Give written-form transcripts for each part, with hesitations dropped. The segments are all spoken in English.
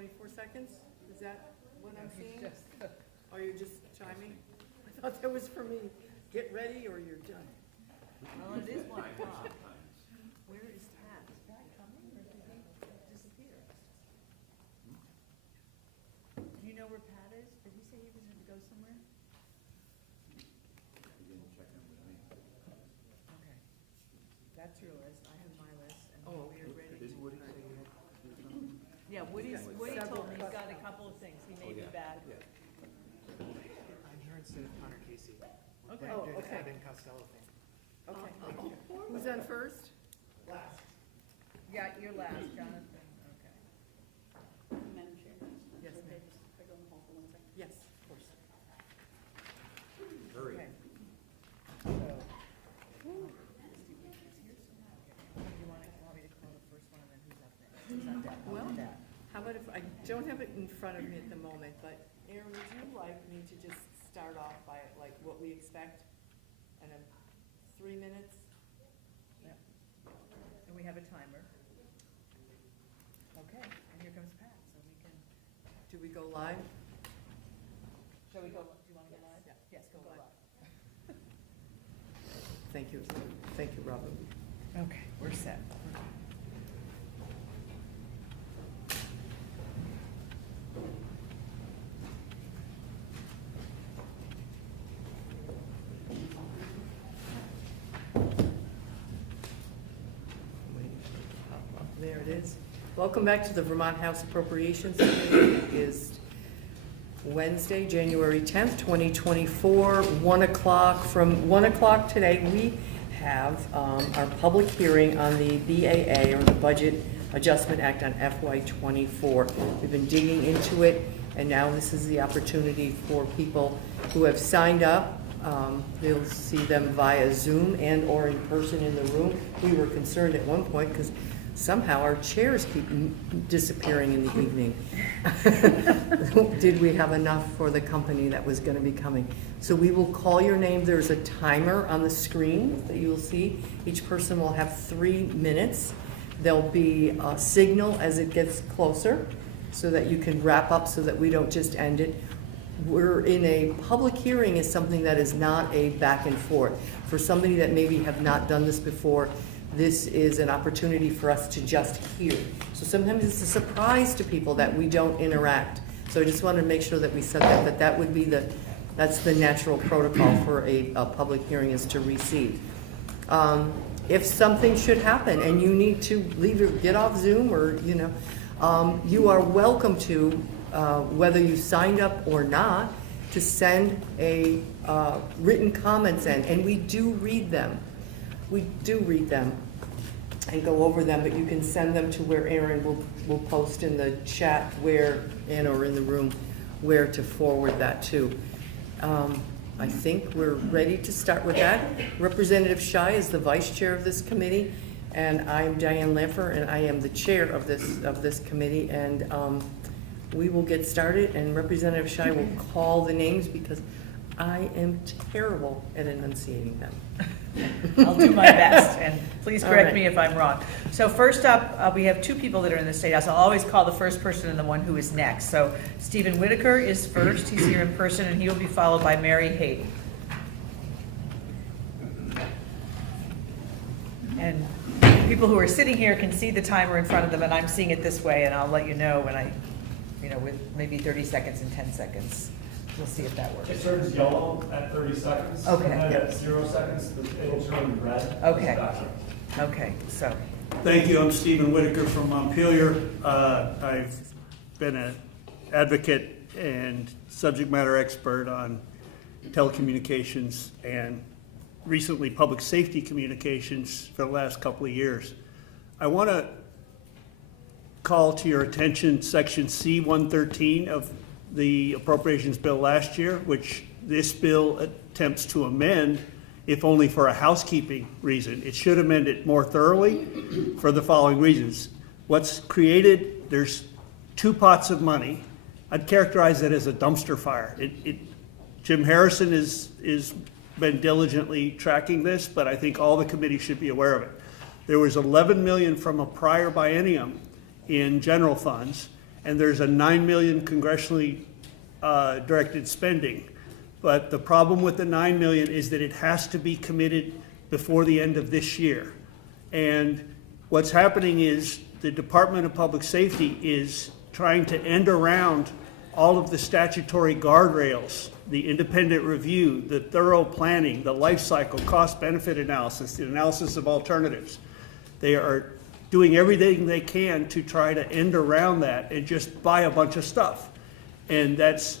24 seconds? Is that what I'm seeing? Oh, you're just chiming? I thought that was for me. Get ready or you're done. Well, it is 1 o'clock. Where is Pat? Is Pat coming or did he disappear? Do you know where Pat is? Did he say he was going to go somewhere? Okay. That's your list. I have my list, and we are ready to. Yeah, Woody told me he's got a couple of things. He may be back. I'm here instead of Connor Casey. Okay. Oh, okay. Hayden Costello thing. Okay. Who's on first? Last. Yeah, you're last, Jonathan. Okay. Madam Chair? Yes, Okay, ma'am. just if I go in the hall for 1 second. Yes, of course. Hurry. Okay. So, you want me to call the first one, and then who's up next? Who's on deck? Well, I'll do that. how about if, I don't have it in front of me at the moment, but Aaron, would you like me to just start off by like what we expect? And then 3 minutes? Yeah. And we have a timer. Okay, and here comes Pat, so we can, Do we go live? shall we go, do you want to go live? Yeah. Yes, go live. Thank you. Thank you, Robin. Okay, we're set. There it is. Welcome back to the Vermont House Appropriations Committee. It is Wednesday, January 10th, 2024, 1 o'clock. From 1 o'clock today, we have our public hearing on the BAA, or the Budget Adjustment Act on FY24. We've been digging into it, and now this is the opportunity for people who have signed up. You'll see them via Zoom and or in person in the room. We were concerned at one point because somehow our chairs keep disappearing in the evening. Did we have enough for the company that was going to be coming? So we will call your name. There's a timer on the screen that you'll see. Each person will have 3 minutes. There'll be a signal as it gets closer so that you can wrap up so that we don't just end it. We're in a public hearing is something that is not a back and forth. For somebody that maybe have not done this before, this is an opportunity for us to just hear. So sometimes it's a surprise to people that we don't interact. So I just wanted to make sure that we said that, but that would be that's the natural protocol for a public hearing, is to receive. If something should happen and you need to leave or get off Zoom, or you are welcome to, whether you signed up or not, to send a written comments in, and we do read them. We do read them and go over them, but you can send them to where Aaron will post in the chat or in the room where to forward that to. I think we're ready to start with that. Representative Shai is the vice chair of this committee, and I'm Diane Lamfer, and I am the chair of this committee, and we will get started, and Representative Shai will call the names because I am terrible at enunciating them. I'll do my best, and please correct right. me if I'm wrong. So first up, we have 2 people that are in the State House. I'll always call the first person and the one who is next. So Stephen Whitaker is first. He's here in person, and he will be followed by Mary Hayden. And people who are sitting here can see the timer in front of them, and I'm seeing it this way, and I'll let you know when with maybe 30 seconds and 10 seconds. We'll see if that works. It turns yellow at 30 seconds. Okay. And then at 0 seconds, it'll turn red. Okay. Okay, so. Thank you. I'm Stephen Whitaker from Montpelier. I've been an advocate and subject matter expert on telecommunications and recently public safety communications for the last couple of years. I want to call to your attention Section C-113 of the appropriations bill last year, which this bill attempts to amend, if only for a housekeeping reason. It should amend it more thoroughly for the following reasons. What's created, there's 2 pots of money. I'd characterize it as a dumpster fire. Jim Harrison is been diligently tracking this, but I think all the committee should be aware of it. There was $11 million from a prior biennium in general funds, and there's a $9 million congressionally directed spending. But the problem with the $9 million is that it has to be committed before the end of this year. And what's happening is the Department of Public Safety is trying to end around all of the statutory guardrails, the independent review, the thorough planning, the life cycle, cost-benefit analysis, the analysis of alternatives. They are doing everything they can to try to end around that and just buy a bunch of stuff. And that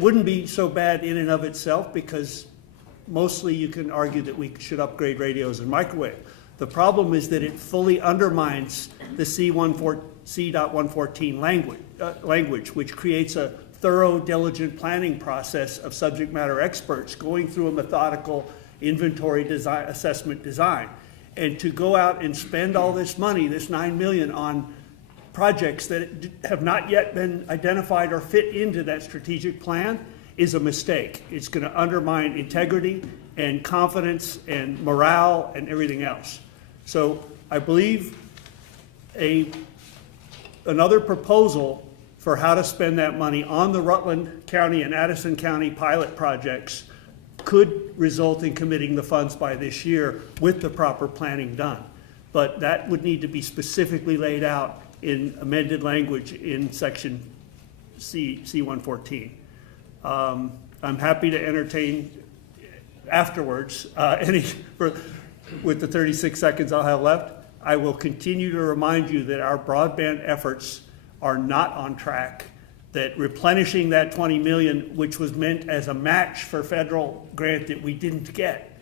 wouldn't be so bad in and of itself, because mostly you can argue that we should upgrade radios and microwave. The problem is that it fully undermines the C.114 language, which creates a thorough, diligent planning process of subject matter experts going through a methodical inventory design, assessment design. And to go out and spend all this money, this $9 million, on projects that have not yet been identified or fit into that strategic plan is a mistake. It's going to undermine integrity and confidence and morale and everything else. So I believe another proposal for how to spend that money on the Rutland County and Addison County pilot projects could result in committing the funds by this year with the proper planning done. But that would need to be specifically laid out in amended language in section C114. I'm happy to entertain afterwards with the 36 seconds I'll have left. I will continue to remind you that our broadband efforts are not on track, that replenishing that 20 million, which was meant as a match for federal grant that we didn't get,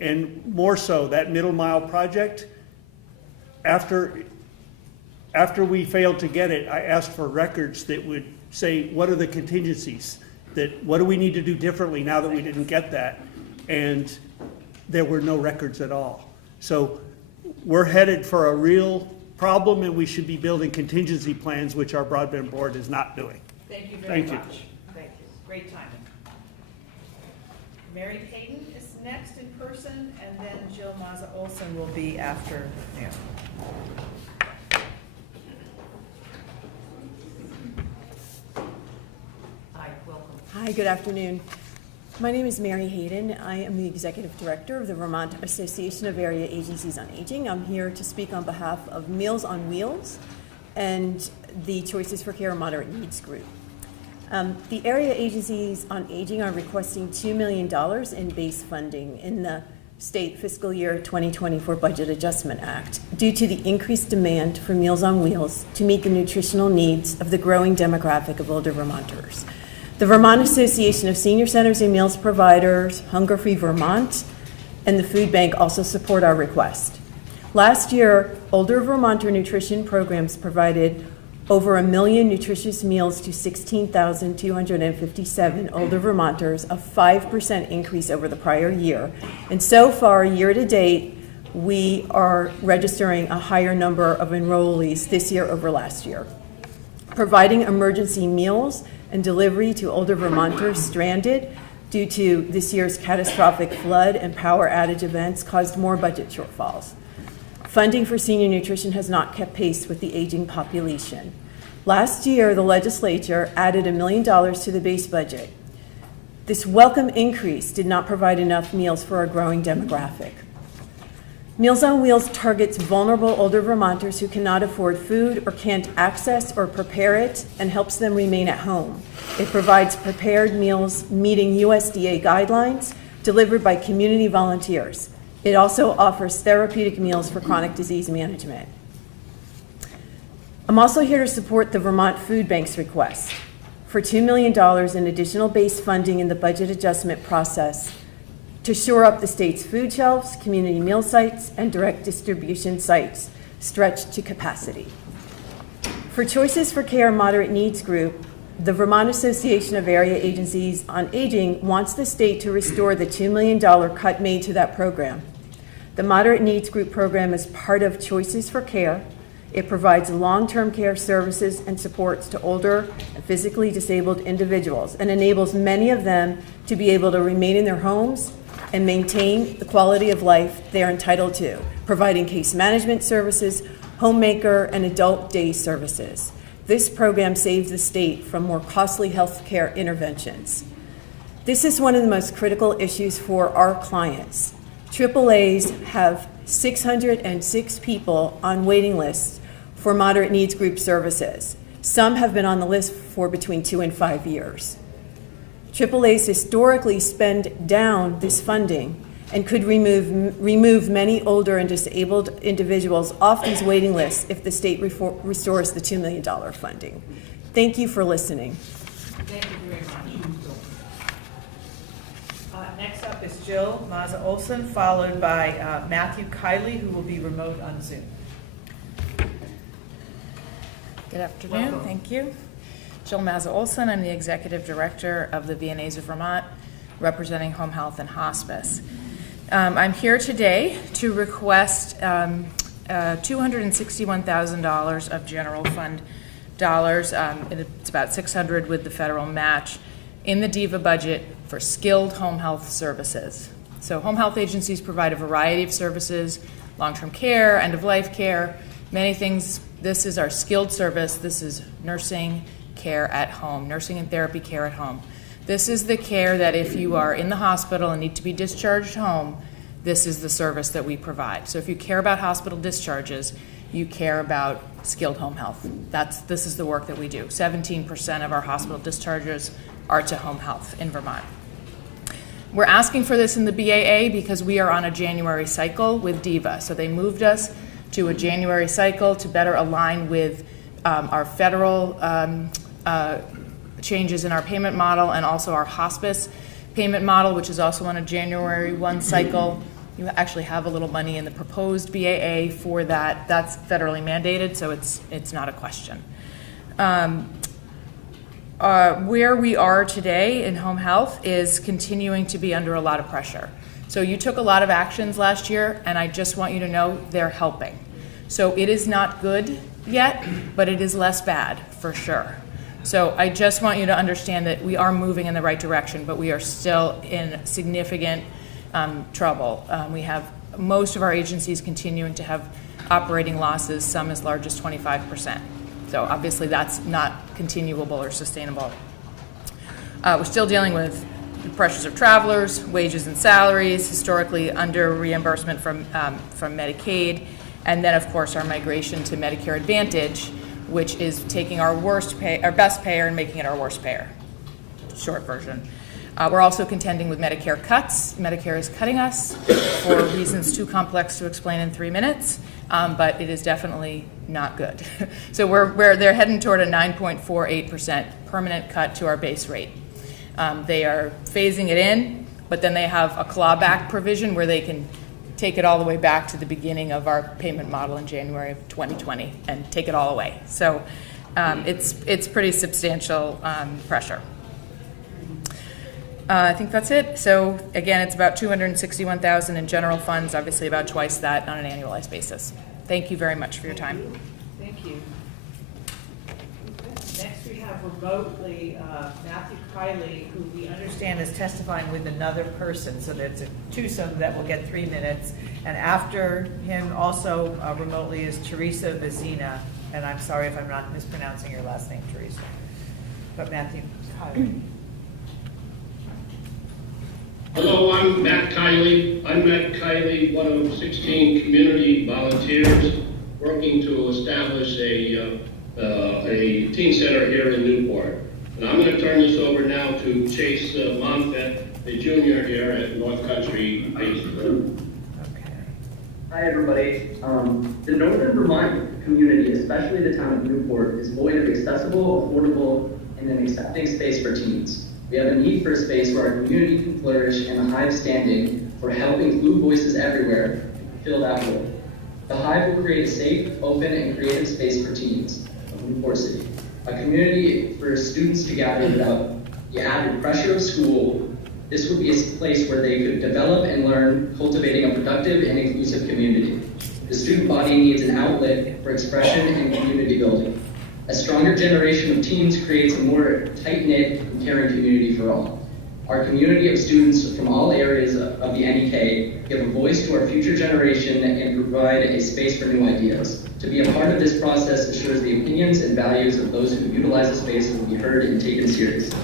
and more so, that middle mile project, after we failed to get it, I asked for records that would say, what are the contingencies? What do we need to do differently now that we didn't get that? And there were no records at all. So we're headed for a real problem, and we should be building contingency plans, which our broadband board is not doing. Thank you very Thank you. much. Thank you. Great timing. Mary Hayden is next in person, and then Jill Maza Olson will be after him. Hi, welcome. Hi, good afternoon. My name is Mary Hayden. I am the Executive Director of the Vermont Association of Area Agencies on Aging. I'm here to speak on behalf of Meals on Wheels and the Choices for Care Moderate Needs Group. The Area Agencies on Aging are requesting $2 million in base funding in the State Fiscal Year 2024 Budget Adjustment Act due to the increased demand for Meals on Wheels to meet the nutritional needs of the growing demographic of older Vermonters. The Vermont Association of Senior Centers and Meals Providers, Hunger Free Vermont, and the Food Bank also support our request. Last year, older Vermonter nutrition programs provided over 1 million nutritious meals to 16,257 older Vermonters, a 5% increase over the prior year. And so far, year to date, we are registering a higher number of enrollees this year over last year. Providing emergency meals and delivery to older Vermonters stranded due to this year's catastrophic flood and power outage events caused more budget shortfalls. Funding for senior nutrition has not kept pace with the aging population. Last year, the legislature added $1 million to the base budget. This welcome increase did not provide enough meals for a growing demographic. Meals on Wheels targets vulnerable older Vermonters who cannot afford food or can't access or prepare it, and helps them remain at home. It provides prepared meals meeting USDA guidelines delivered by community volunteers. It also offers therapeutic meals for chronic disease management. I'm also here to support the Vermont Food Bank's request for $2 million in additional base funding in the budget adjustment process to shore up the state's food shelves, community meal sites, and direct distribution sites stretched to capacity. For Choices for Care Moderate Needs Group, the Vermont Association of Area Agencies on Aging wants the state to restore the $2 million cut made to that program. The Moderate Needs Group program is part of Choices for Care. It provides long-term care services and supports to older and physically disabled individuals and enables many of them to be able to remain in their homes and maintain the quality of life they are entitled to, providing case management services, homemaker, and adult day services. This program saves the state from more costly health care interventions. This is one of the most critical issues for our clients. AAAs have 606 people on waiting lists for moderate needs group services. Some have been on the list for between 2 and 5 years. AAAs historically spend down this funding and could remove many older and disabled individuals off these waiting lists if the state restores the $2 million funding. Thank you for listening. Thank you very much. Next up is Jill Maza Olson, followed by Matthew Kiley, who will be remote on Zoom. Good afternoon, thank you. Jill Maza Olson, I'm the Executive Director of the VNAs of Vermont, representing home health and hospice. I'm here today to request $261,000 of general fund dollars. It's about $600 with the federal match in the DEVA budget for skilled home health services. So home health agencies provide a variety of services, long-term care, end-of-life care, many things. This is our skilled service. This is nursing care at home, nursing and therapy care at home. This is the care that if you are in the hospital and need to be discharged home, this is the service that we provide. So if you care about hospital discharges, you care about skilled home health. This is the work that we do. 17% of our hospital discharges are to home health in Vermont. We're asking for this in the BAA because we are on a January cycle with DEVA. So they moved us to a January cycle to better align with our federal changes in our payment model and also our hospice payment model, which is also on a January 1 cycle. You actually have a little money in the proposed BAA for that. That's federally mandated, so it's not a question. Where we are today in home health is continuing to be under a lot of pressure. So you took a lot of actions last year, and I just want you to know they're helping. So it is not good yet, but it is less bad for sure. So I just want you to understand that we are moving in the right direction, but we are still in significant trouble. We have most of our agencies continuing to have operating losses, some as large as 25%. So obviously that's not continuable or sustainable. We're still dealing with the pressures of travelers, wages and salaries, historically under reimbursement from Medicaid, and then of course our migration to Medicare Advantage, which is taking our best payer and making it our worst payer. Short version. We're also contending with Medicare cuts. Medicare is cutting us for reasons too complex to explain in 3 minutes, but it is definitely not good. So they're heading toward a 9.48% permanent cut to our base rate. They are phasing it in, but then they have a clawback provision where they can take it all the way back to the beginning of our payment model in January of 2020 and take it all away. So it's pretty substantial pressure. I think that's it. So again, it's about $261,000 in general funds, obviously about twice that on an annualized basis. Thank you very much for your time. Thank you. Next we have remotely Matthew Kiley, who we understand is testifying with another person, so that's a twosome that will get 3 minutes. And after him also remotely is Teresa Vaz, and I'm sorry if I'm not mispronouncing your last name, Teresa. But Matthew Kiley. Hello, I'm Matt Kiley. I'm Matt Kiley, one of 16 community volunteers working to establish a teen center here in Newport. And I'm going to turn this over now to Chase Monfett, the junior here at North Country High School. Okay. Hi, everybody. The Northern Vermont community, especially the town of Newport, is void of accessible, affordable, and an accepting space for teens. We have a need for a space where our community can flourish and a Hive standing for helping Blue Voices everywhere fill that role. The Hive will create a safe, open, and creative space for teens of Newport City. A community for students to gather without the added pressure of school. This would be a place where they could develop and learn, cultivating a productive and inclusive community. The student body needs an outlet for expression and community building. A stronger generation of teens creates a more tight-knit and caring community for all. Our community of students from all areas of the NEK give a voice to our future generation and provide a space for new ideas. To be a part of this process assures the opinions and values of those who utilize the space will be heard and taken seriously.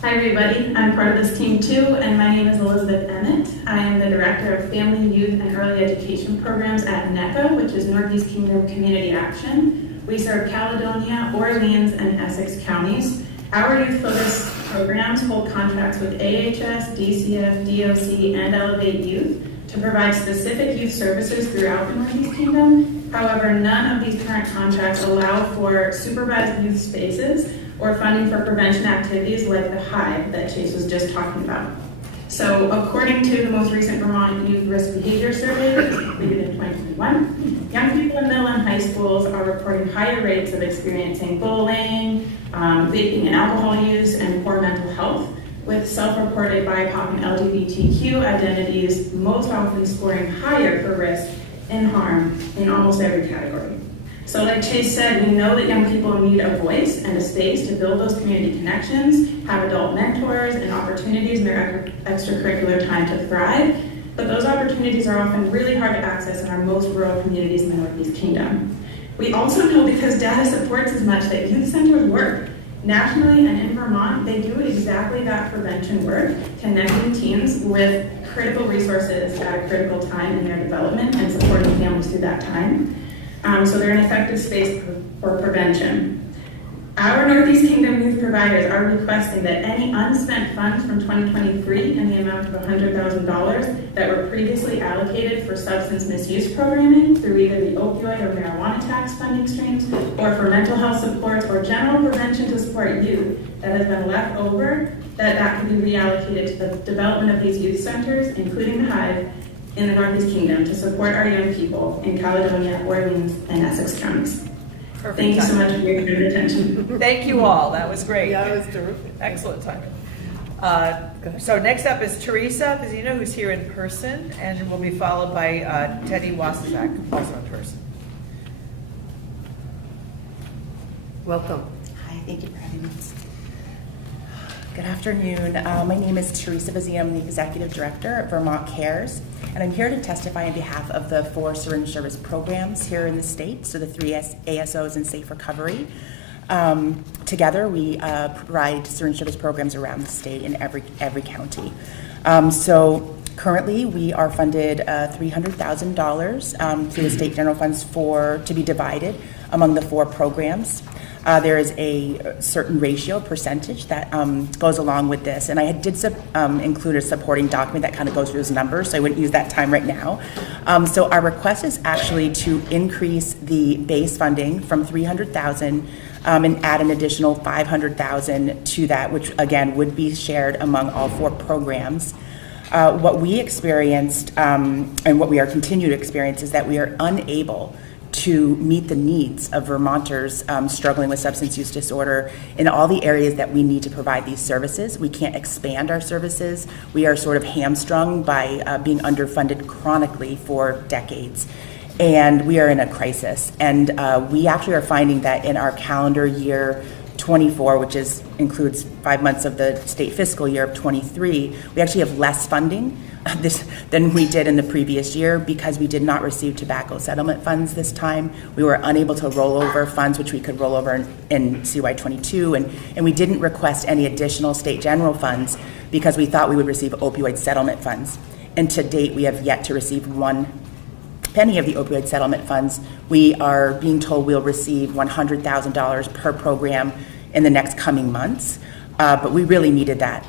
Hi everybody, I'm part of this team too, and my name is Elizabeth Emmett. I am the Director of Family, Youth, and Early Education Programs at NECA, which is Northeast Kingdom Community Action. We serve Caledonia, Orleans, and Essex counties. Our youth focus programs hold contracts with AHS, DCF, DOC, and Elevate Youth to provide specific youth services throughout the Northeast Kingdom. However, none of these current contracts allow for supervised youth spaces or funding for prevention activities like the Hive that Chase was just talking about. So according to the most recent Vermont Youth Risk Behavior Survey completed in 2021, young people in middle and high schools are reporting higher rates of experiencing bullying, vaping and alcohol use, and poor mental health, with self-reported BIPOC and LGBTQ identities most often scoring higher for risk and harm in almost every category. So like Chase said, we know that young people need a voice and a space to build those community connections, have adult mentors and opportunities in their extracurricular time to thrive, but those opportunities are often really hard to access in our most rural communities in the Northeast Kingdom. We also know, because data supports as much, that youth centers work. Nationally and in Vermont, they do exactly that prevention work, connecting teens with critical resources at a critical time in their development and supporting families through that time. So they're an effective space for prevention. Our Northeast Kingdom youth providers are requesting that any unspent funds from 2023 in the amount of $100,000 that were previously allocated for substance misuse programming through either the opioid or marijuana tax funding streams, or for mental health supports or general prevention to support youth that has been left over, that could be reallocated to the development of these youth centers, including the Hive, in the Northeast Kingdom to support our young people in Caledonia, Orleans, and Essex counties. Perfect. Thank you so much for your good attention. Thank you all. That was great. Yeah, it was terrific. Excellent timing. So next up is Teresa Vaz, who's here in person, and will be followed by Teddy Wazak, also in person. Welcome. Hi, thank you for having me. Good afternoon. My name is Teresa Vaz. I'm the Executive Director at Vermont Cares, and I'm here to testify on behalf of the 4 syringe service programs here in the state, so the 3 ASOs and Safe Recovery. Together, we provide syringe service programs around the state in every county. So currently, we are funded $300,000 through the state general funds to be divided among the 4 programs. There is a certain ratio, percentage, that goes along with this. And I did include a supporting document that kind of goes through those numbers, so I wouldn't use that time right now. So our request is actually to increase the base funding from $300,000 and add an additional $500,000 to that, which again would be shared among all 4 programs. What we experienced and what we are continuing to experience is that we are unable to meet the needs of Vermonters struggling with substance use disorder in all the areas that we need to provide these services. We can't expand our services. We are sort of hamstrung by being underfunded chronically for decades. And we are in a crisis. And we actually are finding that in our calendar year 24, which includes 5 months of the state fiscal year of 23, we actually have less funding than we did in the previous year because we did not receive tobacco settlement funds this time. We were unable to roll over funds which we could roll over in CY22, and we didn't request any additional state general funds because we thought we would receive opioid settlement funds. And to date, we have yet to receive 1 penny of the opioid settlement funds. We are being told we'll receive $100,000 per program in the next coming months, but we really needed that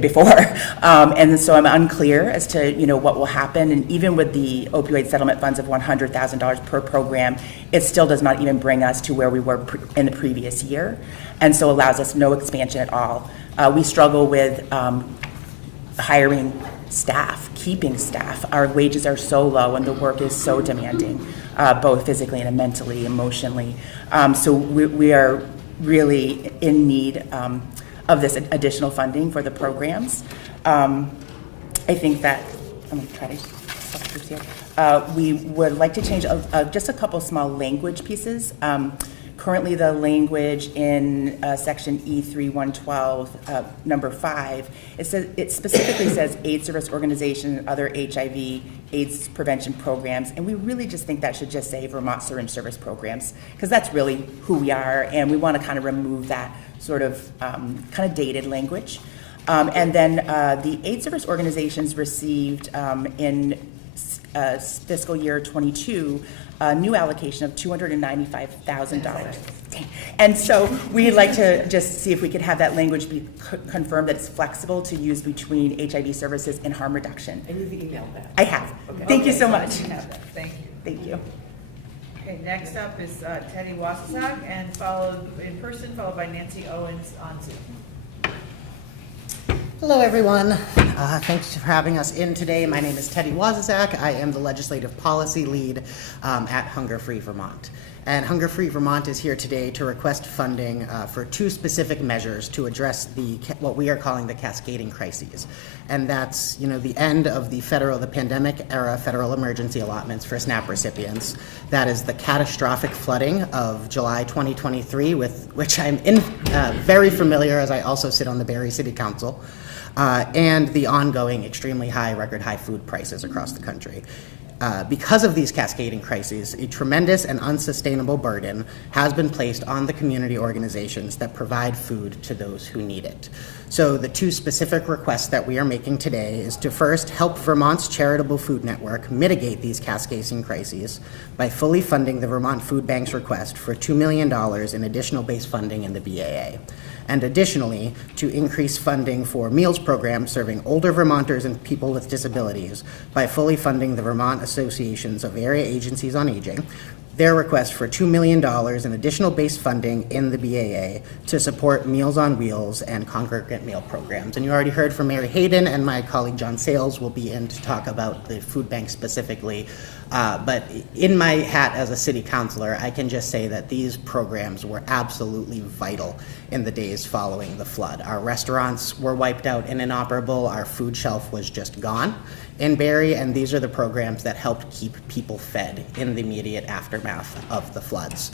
before. And so I'm unclear as to what will happen. And even with the opioid settlement funds of $100,000 per program, it still does not even bring us to where we were in the previous year, and so allows us no expansion at all. We struggle with hiring staff, keeping staff. Our wages are so low and the work is so demanding, both physically and mentally, emotionally. So we are really in need of this additional funding for the programs. I think that, I'm going to try to stop this here. We would like to change just a couple small language pieces. currently the language in section E3112, number 5, it specifically says AIDS service organization and other HIV/AIDS prevention programs, and we really just think that should just say Vermont Syringe Service Programs, because that's really who we are, and we want to kind of remove that sort of kind of dated language. And then the AIDS service organizations received in fiscal year 22 a new allocation of $295,000. And so we'd like to just see if we could have that language be confirmed that it's flexible to use between HIV services and harm reduction. And you've emailed that? I have. Okay. Thank you so Okay, much. you have that. Thank you. Thank you. Okay, next up is Teddy Wazak, and followed in person, followed by Nancy Owens on Zoom. Hello, everyone. Thanks for having us in today. My name is Teddy Wazak. I am the legislative policy lead at Hunger Free Vermont. And Hunger Free Vermont is here today to request funding for two specific measures to address what we are calling the cascading crises. And that's, the end of the pandemic era federal emergency allotments for SNAP recipients. That is the catastrophic flooding of July 2023, with which I'm very familiar, as I also sit on the Barrie City Council. And the ongoing extremely high, record high food prices across the country. Because of these cascading crises, a tremendous and unsustainable burden has been placed on the community organizations that provide food to those who need it. So the two specific requests that we are making today is to first help Vermont's charitable food network mitigate these cascading crises by fully funding the Vermont Food Bank's request for $2 million in additional base funding in the BAA. And additionally, to increase funding for meals programs serving older Vermonters and people with disabilities by fully funding the Vermont Associations of Area Agencies on Aging, their request for $2 million in additional base funding in the BAA to support Meals on Wheels and congregate meal programs. And you already heard from Mary Hayden, and my colleague John Sales will be in to talk about the food bank specifically. But in my hat as a city councilor, I can just say that these programs were absolutely vital in the days following the flood. Our restaurants were wiped out and inoperable. Our food shelf was just gone in Barrie, and these are the programs that helped keep people fed in the immediate aftermath of the floods.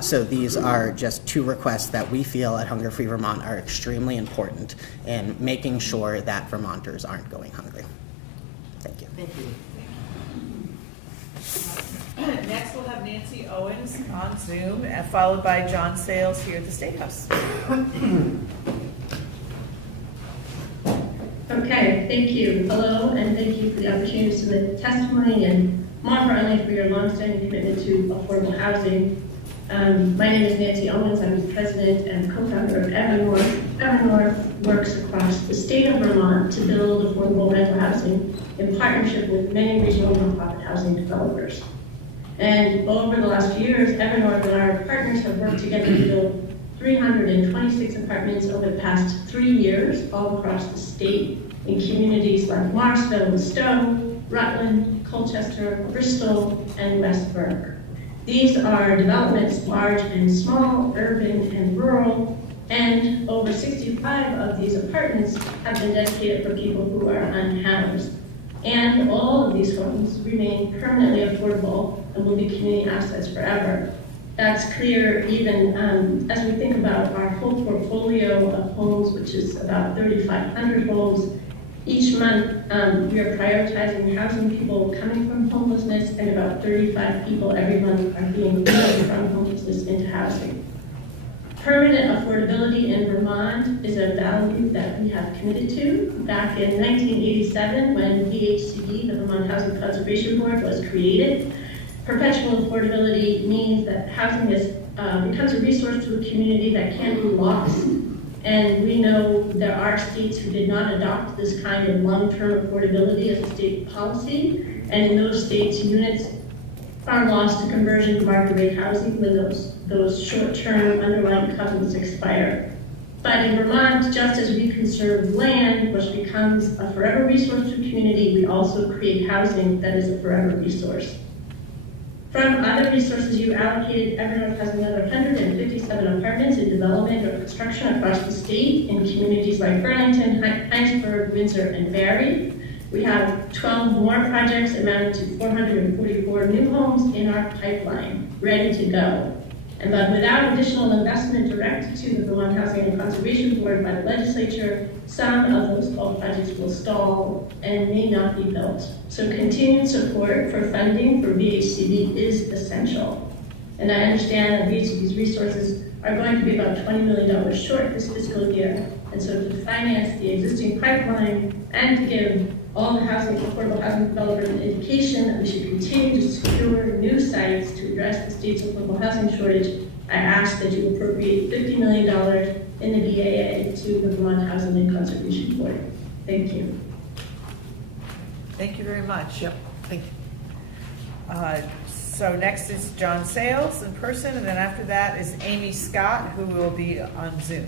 So these are just two requests that we feel at Hunger Free Vermont are extremely important in making sure that Vermonters aren't going hungry. Thank you. Thank you. Next, we'll have Nancy Owens on Zoom, followed by John Sales here at the State House. Okay, thank you. Hello, and thank you for the opportunity to submit testimony, and more importantly, for your longstanding commitment to affordable housing. My name is Nancy Owens. I'm the president and co-founder of Evernorth. Evernorth works across the state of Vermont to build affordable rental housing in partnership with many regional nonprofit housing developers. And over the last few years, Evernorth and our partners have worked together to build 326 apartments over the past 3 years all across the state in communities like Morrisville and Stowe, Rutland, Colchester, Bristol, and Westburg. These are developments large and small, urban and rural, and over 65 of these apartments have been dedicated for people who are unhoused. And all of these homes remain permanently affordable and will be community assets forever. That's clear even as we think about our whole portfolio of homes, which is about 3,500 homes. Each month, we are prioritizing housing people coming from homelessness, and about 35 people every month are being moved from homelessness into housing. Permanent affordability in Vermont is a value that we have committed to. Back in 1987, when VHCD, the Vermont Housing Conservation Board, was created, perpetual affordability means that housing becomes a resource to a community that can't be lost. And we know there are states who did not adopt this kind of long-term affordability as a state policy. And in those states, units are lost to conversion to market rate housing when those short-term underlying covenants expire. But in Vermont, just as we conserve land, which becomes a forever resource to a community, we also create housing that is a forever resource. From other resources you allocated, Evernorth has another 157 apartments in development or construction across the state in communities like Burlington, Heinsberg, Windsor, and Barrie. We have 12 more projects amounting to 444 new homes in our pipeline, ready to go. But without additional investment directed to the Vermont Housing and Conservation Board by the legislature, some of those 12 projects will stall and may not be built. So continued support for funding for VHCB is essential. And I understand that VHCB's resources are going to be about $20 million short this fiscal year. And so to finance the existing pipeline and to give all the affordable housing developers an indication, we should continue to secure new sites to address the state's affordable housing shortage. I ask that you appropriate $50 million in the BAA to the Vermont Housing and Conservation Board. Thank you. Thank you very much. Yep, thank you. So next is John Sales in person, and then after that is Amy Scott, who will be on Zoom.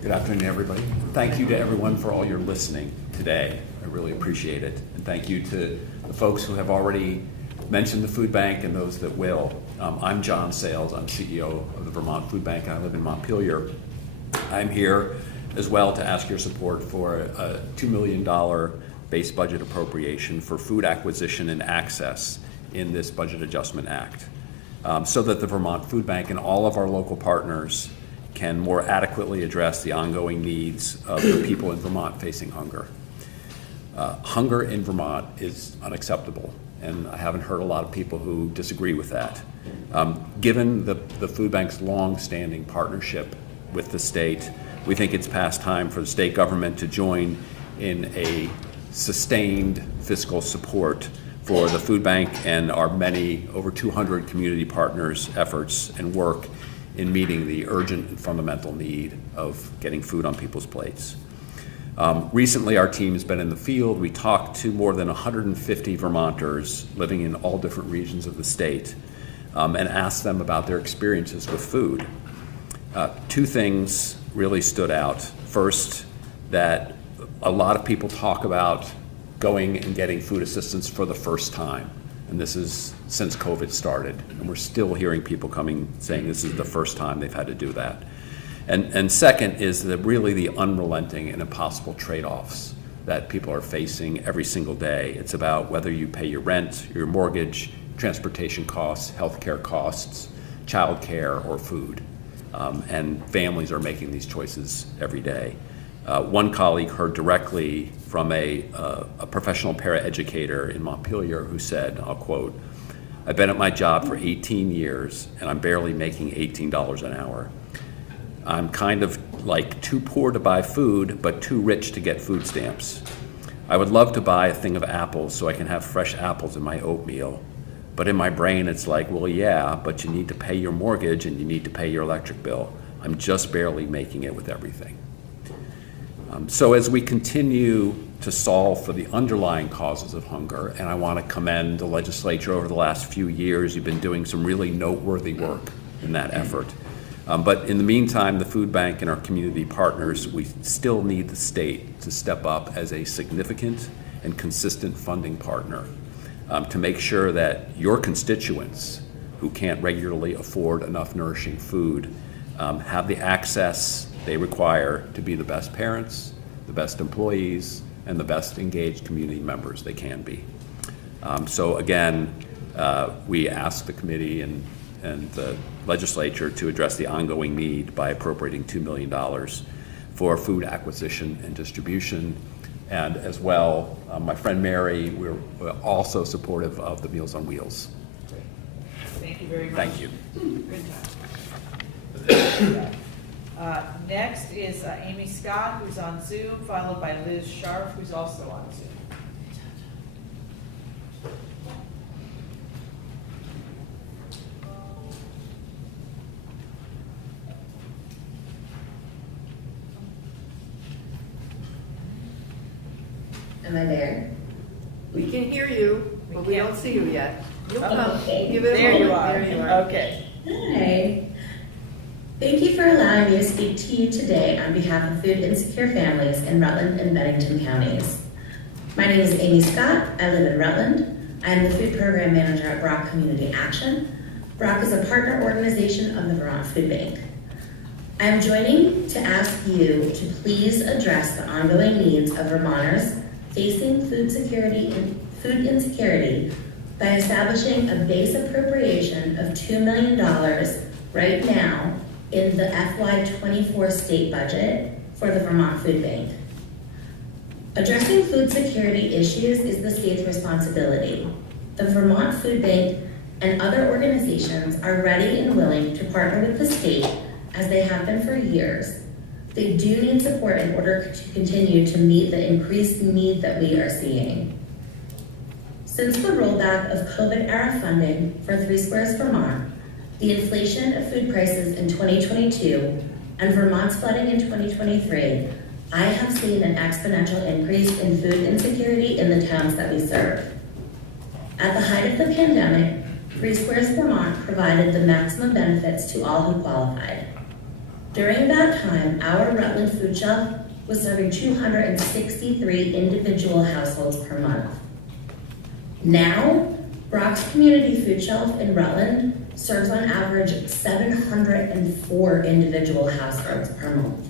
Good afternoon, everybody. Thank you to everyone for all your listening today. I really appreciate it. And thank you to the folks who have already mentioned the food bank and those that will. I'm John Sales. I'm CEO of the Vermont Food Bank, and I live in Montpelier. I'm here as well to ask your support for a $2 million base budget appropriation for food acquisition and access in this Budget Adjustment Act, so that the Vermont Food Bank and all of our local partners can more adequately address the ongoing needs of the people in Vermont facing hunger. Hunger in Vermont is unacceptable, and I haven't heard a lot of people who disagree with that. Given the food bank's long-standing partnership with the state, we think it's past time for the state government to join in a sustained fiscal support for the food bank and our many, over 200 community partners' efforts and work in meeting the urgent and fundamental need of getting food on people's plates. Recently, our team has been in the field. We talked to more than 150 Vermonters living in all different regions of the state and asked them about their experiences with food. Two things really stood out. First, that a lot of people talk about going and getting food assistance for the first time. And this is since COVID started. And we're still hearing people coming saying this is the first time they've had to do that. And second is that really the unrelenting and impossible trade-offs that people are facing every single day. It's about whether you pay your rent, your mortgage, transportation costs, healthcare costs, childcare, or food. And families are making these choices every day. One colleague heard directly from a professional paraeducator in Montpelier who said, I'll quote, "I've been at my job for 18 years and I'm barely making $18 an hour. I'm kind of like too poor to buy food, but too rich to get food stamps. I would love to buy a thing of apples so I can have fresh apples in my oatmeal. But in my brain, it's like, well, yeah, but you need to pay your mortgage and you need to pay your electric bill. I'm just barely making it with everything." So as we continue to solve for the underlying causes of hunger, and I want to commend the legislature over the last few years, you've been doing some really noteworthy work in that effort. But in the meantime, the food bank and our community partners, we still need the state to step up as a significant and consistent funding partner to make sure that your constituents who can't regularly afford enough nourishing food have the access they require to be the best parents, the best employees, and the best engaged community members they can be. So again, we ask the committee and the legislature to address the ongoing need by appropriating $2 million for food acquisition and distribution. And as well, my friend Mary, we're also supportive of the Meals on Wheels. Thank you very much. Thank you. Good job. Next is Amy Scott, who's on Zoom, followed by Liz Sharf, who's also on Zoom. Am I there? We can hear you, but we don't see you yet. You'll come. Okay. Give it a There you moment. are. There you are. Okay. Hi. Thank you for allowing me to speak to you today on behalf of food insecure families in Rutland and Bennington counties. My name is Amy Scott. I live in Rutland. I am the food program manager at Brock Community Action. Brock is a partner organization of the Vermont Food Bank. I am joining to ask you to please address the ongoing needs of Vermonters facing food insecurity food insecurity by establishing a base appropriation of $2 million right now in the FY2024 state budget for the Vermont Food Bank. Addressing food security issues is the state's responsibility. The Vermont Food Bank and other organizations are ready and willing to partner with the state as they have been for years. They do need support in order to continue to meet the increased need that we are seeing. Since the rollback of COVID-era funding for 3 Squares Vermont, the inflation of food prices in 2022, and Vermont's flooding in 2023, I have seen an exponential increase in food insecurity in the towns that we serve. At the height of the pandemic, 3 Squares Vermont provided the maximum benefits to all who qualified. During that time, our Rutland Food Shelf was serving 263 individual households per month. Now, Brock's Community Food Shelf in Rutland serves on average 704 individual households per month.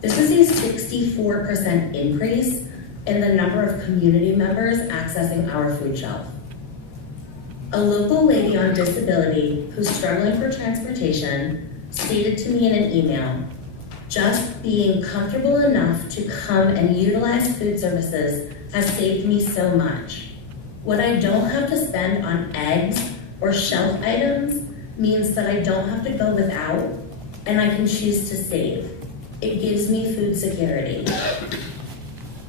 This is a 64% increase in the number of community members accessing our food shelf. A local lady on disability who's struggling for transportation stated to me in an email, "Just being comfortable enough to come and utilize food services has saved me so much. What I don't have to spend on eggs or shelf items means that I don't have to go without, and I can choose to save. It gives me food security."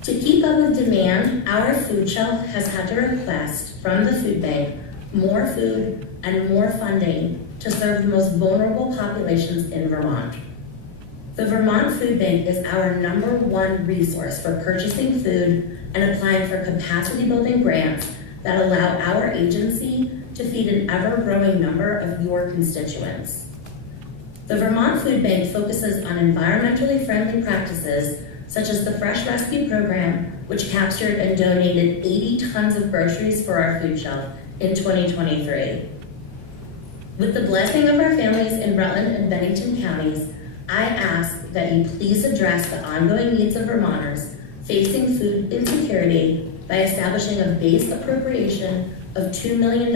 To keep up with demand, our food shelf has had to request from the food bank more food and more funding to serve the most vulnerable populations in Vermont. The Vermont Food Bank is our #1 resource for purchasing food and applying for capacity building grants that allow our agency to feed an ever-growing number of your constituents. The Vermont Food Bank focuses on environmentally friendly practices such as the Fresh Rescue Program, which captured and donated 80 tons of groceries for our food shelf in 2023. With the blessing of our families in Rutland and Bennington counties, I ask that you please address the ongoing needs of Vermonters facing food insecurity by establishing a base appropriation of $2 million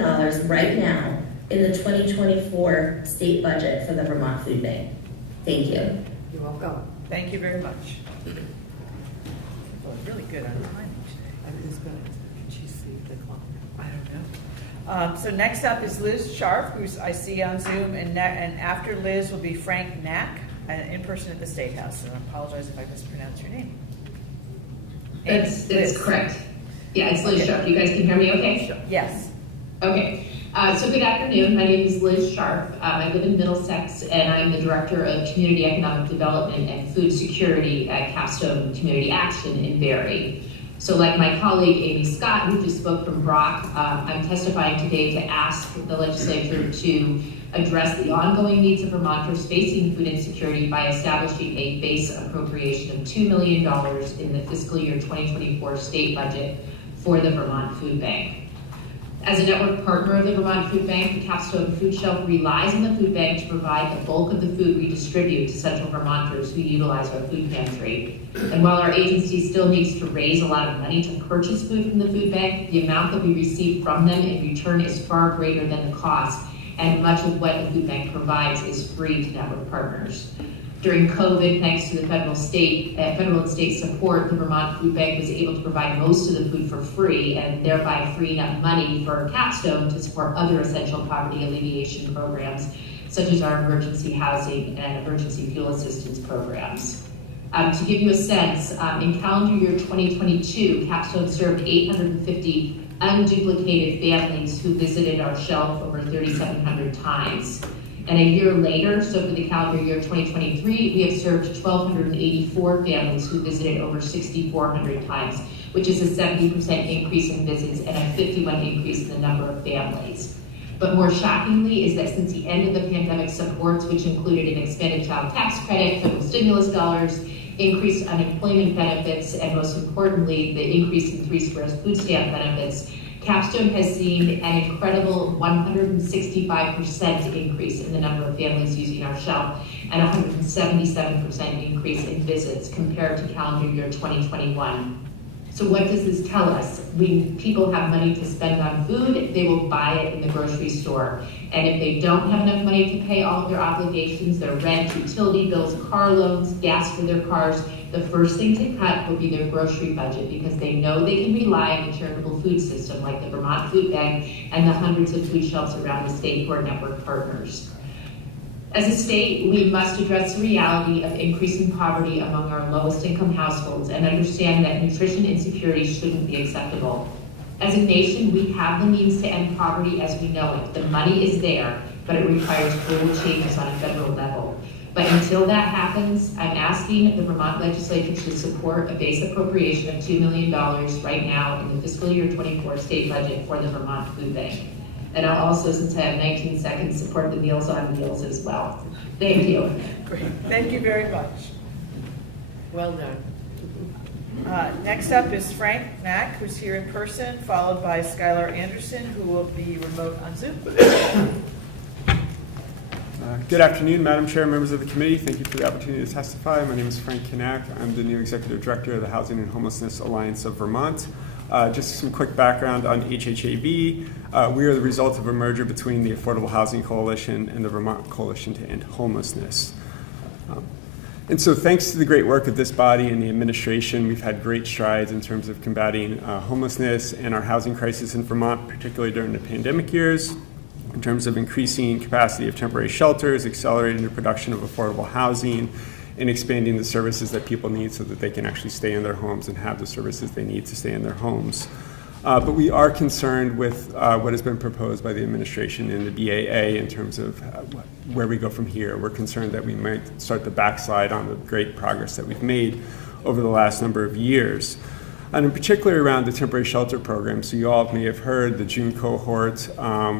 right now in the 2024 state budget for the Vermont Food Bank. Thank you. You're welcome. Thank you very much. Well, really good on timing today. I was going to, can she see the clock? I don't know. So next up is Liz Sharf, who I see on Zoom, and after Liz will be Frank Knack, in person at the State House. And I apologize if I mispronounced your name. That's correct. Yeah, it's Liz Sharf. You guys can hear me okay? Yes. Okay. So good afternoon. My name is Liz Sharf. I live in Middlesex, and I'm the Director of Community Economic Development and Food Security at Capstone Community Action in Barrie. So like my colleague Amy Scott, who just spoke from Brock, I'm testifying today to ask the legislature to address the ongoing needs of Vermonters facing food insecurity by establishing a base appropriation of $2 million in the fiscal year 2024 state budget for the Vermont Food Bank. As a network partner of the Vermont Food Bank, the Capstone Food Shelf relies on the food bank to provide the bulk of the food we distribute to central Vermonters who utilize our food pantry. And while our agency still needs to raise a lot of money to purchase food from the food bank, the amount that we receive from them in return is far greater than the cost, and much of what the food bank provides is free to network partners. During COVID, thanks to the federal and state support, the Vermont Food Bank was able to provide most of the food for free and thereby freeing up money for Capstone to support other essential poverty alleviation programs, such as our emergency housing and emergency fuel assistance programs. To give you a sense, in calendar year 2022, Capstone served 850 unduplicated families who visited our shelf over 3,700 times. And a year later, so for the calendar year 2023, we have served 1,284 families who visited over 6,400 times, which is a 70% increase in visits and a 51 increase in the number of families. But more shockingly is that since the end of the pandemic supports, which included an expanded child tax credit, federal stimulus dollars, increased unemployment benefits, and most importantly, the increase in 3 Squares food stamp benefits, Capstone has seen an incredible 165% increase in the number of families using our shelf and 177% increase in visits compared to calendar year 2021. So what does this tell us? When people have money to spend on food, they will buy it in the grocery store. And if they don't have enough money to pay all of their obligations, their rent, utility bills, car loans, gas for their cars, the first thing to cut will be their grocery budget, because they know they can rely on the charitable food system like the Vermont Food Bank and the hundreds of food shelves around the state who are network partners. As a state, we must address the reality of increasing poverty among our lowest income households and understand that nutrition insecurity shouldn't be acceptable. As a nation, we have the means to end poverty as we know it. The money is there, but it requires global changes on a federal level. But until that happens, I'm asking the Vermont legislature to support a base appropriation of $2 million right now in the fiscal year 24 state budget for the Vermont Food Bank. And I'll also, since I have 19 seconds, support the Meals on Wheels as well. Thank you. Great. Thank you very much. Well done. Next up is Frank Mack, who's here in person, followed by Skyler Anderson, who will be remote on Zoom. Good afternoon, Madam Chair, members of the committee. Thank you for the opportunity to testify. My name is Frank Knack. I'm the new Executive Director of the Housing and Homelessness Alliance of Vermont. Just some quick background on HHAV. We are the result of a merger between the Affordable Housing Coalition and the Vermont Coalition to End Homelessness. And so thanks to the great work of this body and the administration, we've had great strides in terms of combating homelessness and our housing crisis in Vermont, particularly during the pandemic years, in terms of increasing capacity of temporary shelters, accelerating the production of affordable housing, and expanding the services that people need so that they can actually stay in their homes and have the services they need to stay in their homes. But we are concerned with what has been proposed by the administration in the BAA in terms of where we go from here. We're concerned that we might start to backslide on the great progress that we've made over the last number of years. And in particular around the temporary shelter program. So you all may have heard the June cohort,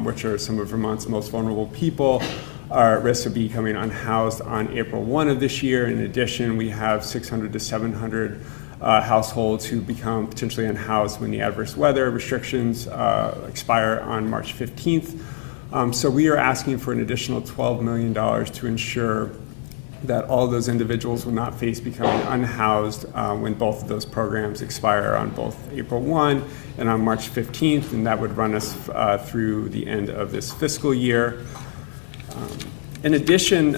which are some of Vermont's most vulnerable people, are at risk of becoming unhoused on April 1 of this year. In addition, we have 600 to 700 households who become potentially unhoused when the adverse weather restrictions expire on March 15th. So we are asking for an additional $12 million to ensure that all those individuals will not face becoming unhoused when both of those programs expire on both April 1 and on March 15th, and that would run us through the end of this fiscal year. In addition,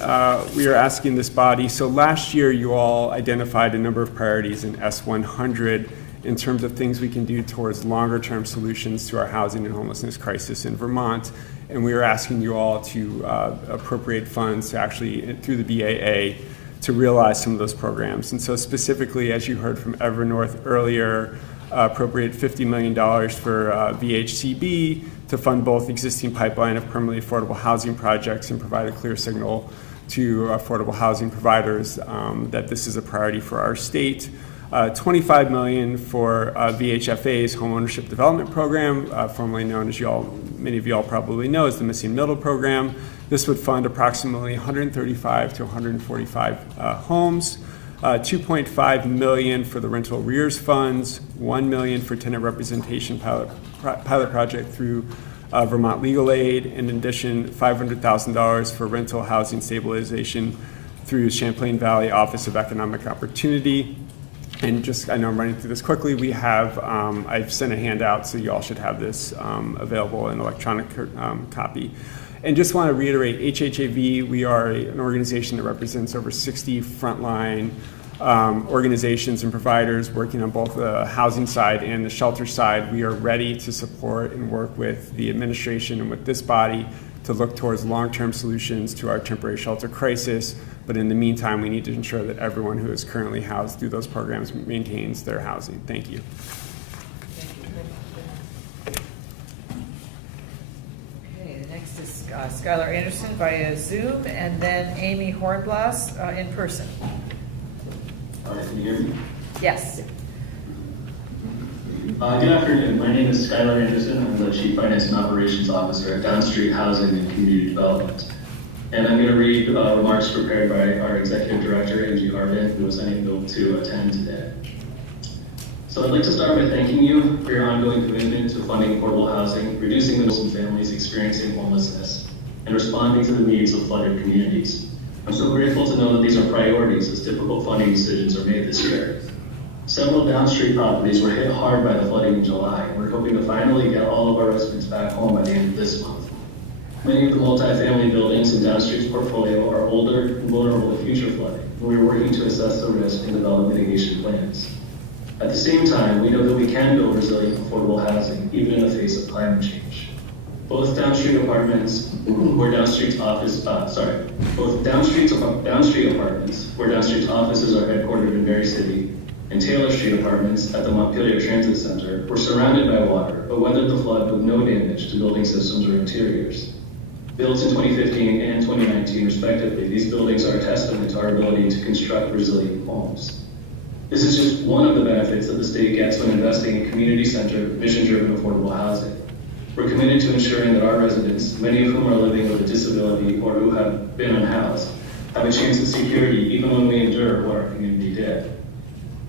we are asking this body, so last year you all identified a number of priorities in S100 in terms of things we can do towards longer term solutions to our housing and homelessness crisis in Vermont. And we are asking you all to appropriate funds to actually, through the BAA, to realize some of those programs. And so specifically, as you heard from Evernorth earlier, appropriate $50 million for VHCB to fund both existing pipeline of permanently affordable housing projects and provide a clear signal to affordable housing providers that this is a priority for our state. $25 million for VHFA's Home Ownership Development Program, formerly known as many of you all probably know as the Missing Middle Program. This would fund approximately 135 to 145 homes. $2.5 million for the rental arrears funds, $1 million for tenant representation pilot project through Vermont Legal Aid, and in addition, $500,000 for rental housing stabilization through Champlain Valley Office of Economic Opportunity. And just, I know I'm running through this quickly, we have, I've sent a handout, so you all should have this available in electronic copy. And just want to reiterate, HHAV, we are an organization that represents over 60 frontline organizations and providers working on both the housing side and the shelter side. We are ready to support and work with the administration and with this body to look towards long-term solutions to our temporary shelter crisis. But in the meantime, we need to ensure that everyone who is currently housed through those programs maintains their housing. Thank you. Okay, the next is Skyler Anderson via Zoom, and then Amy Hornblas in person. Can you hear me? Yes. Good afternoon. My name is Skyler Anderson. I'm the Chief Finance and Operations Officer at Downstreet Housing and Community Development. And I'm going to read remarks prepared by our Executive Director, Angie Harvin, who was unable to attend today. So I'd like to start by thanking you for your ongoing commitment to funding affordable housing, reducing the Muslim families experiencing homelessness, and responding to the needs of flooded communities. I'm so grateful to know that these are priorities as difficult funding decisions are made this year. Several downstreet properties were hit hard by the flooding in July, and we're hoping to finally get all of our residents back home by the end of this month. Many of the multifamily buildings in Downstreet's portfolio are older and vulnerable to future flooding, and we are working to assess the risk and develop mitigation plans. At the same time, we know that we can build resilient, affordable housing, even in the face of climate change. Both downstreet apartments where Downstreet's offices are headquartered in Berry City, and Taylor Street apartments at the Montpelier Transit Center were surrounded by water, but weathered the flood with no damage to building systems or interiors. Built in 2015 and 2019 respectively, these buildings are a testament to our ability to construct resilient homes. This is just one of the benefits that the state gets when investing in community-centered, mission-driven affordable housing. We're committed to ensuring that our residents, many of whom are living with a disability or who have been unhoused, have a chance at security even when we endure what our community did.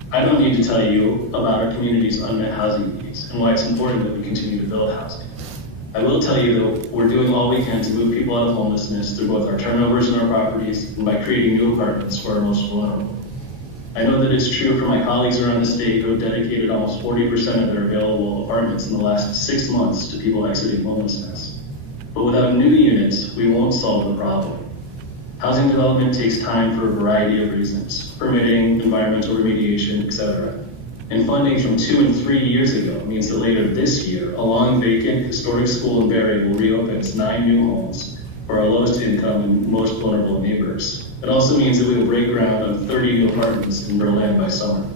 I don't need to tell you about our community's unmet housing needs and why it's important that we continue to build housing. I will tell you that we're doing all we can to move people out of homelessness through both our turnovers in our properties and by creating new apartments for our most vulnerable. I know that it's true for my colleagues around the state who have dedicated almost 40% of their available apartments in the last 6 months to people exiting homelessness. But without new units, we won't solve the problem. Housing development takes time for a variety of reasons: permitting, environmental remediation, etc. And funding from 2 and 3 years ago means that later this year, a long vacant historic school in Barrie will reopen its 9 new homes for our lowest income and most vulnerable neighbors. It also means that we will break ground on 30 new apartments in Berlin by summer.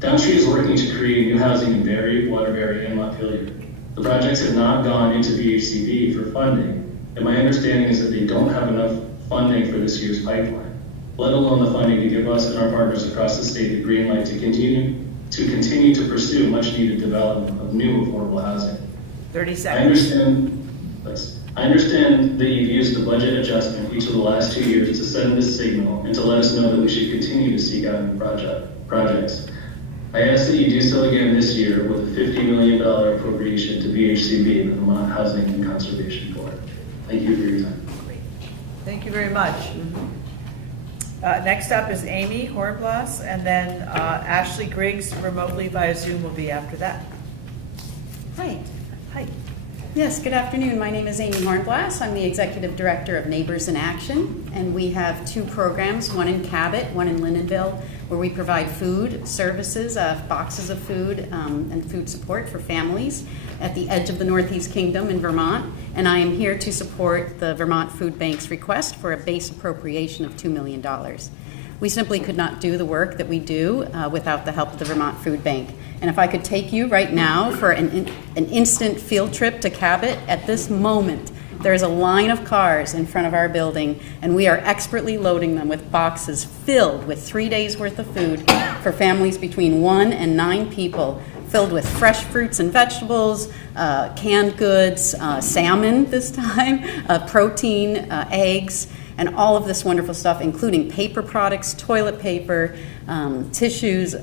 Downstreet is working to create new housing in Barrie, Waterbury, and Montpelier. The projects have not gone into VHCB for funding, and my understanding is that they don't have enough funding for this year's pipeline, let alone the funding to give us and our partners across the state the green light to continue to pursue much needed development of new affordable housing. 30 seconds. I understand that you've used the budget adjustment each of the last 2 years to send this signal and to let us know that we should continue to seek out new projects. I ask that you do so again this year with a $50 million appropriation to VHCB, the Vermont Housing and Conservation Board. Thank you for your time. Thank you very much. Next up is Amy Hornblas, and then Ashley Griggs remotely via Zoom will be after that. Hi. Hi. Yes, good afternoon. My name is Amy Hornblas. I'm the Executive Director of Neighbors in Action, and we have 2 programs, one in Cabot, one in Lindenville, where we provide food services, boxes of food and food support for families at the edge of the Northeast Kingdom in Vermont. And I am here to support the Vermont Food Bank's request for a base appropriation of $2 million. We simply could not do the work that we do without the help of the Vermont Food Bank. And if I could take you right now for an instant field trip to Cabot, at this moment, there's a line of cars in front of our building, and we are expertly loading them with boxes filled with 3 days worth of food for families between 1 and 9 people, filled with fresh fruits and vegetables, canned goods, salmon this time, protein, eggs, and all of this wonderful stuff, including paper products, toilet paper, tissues,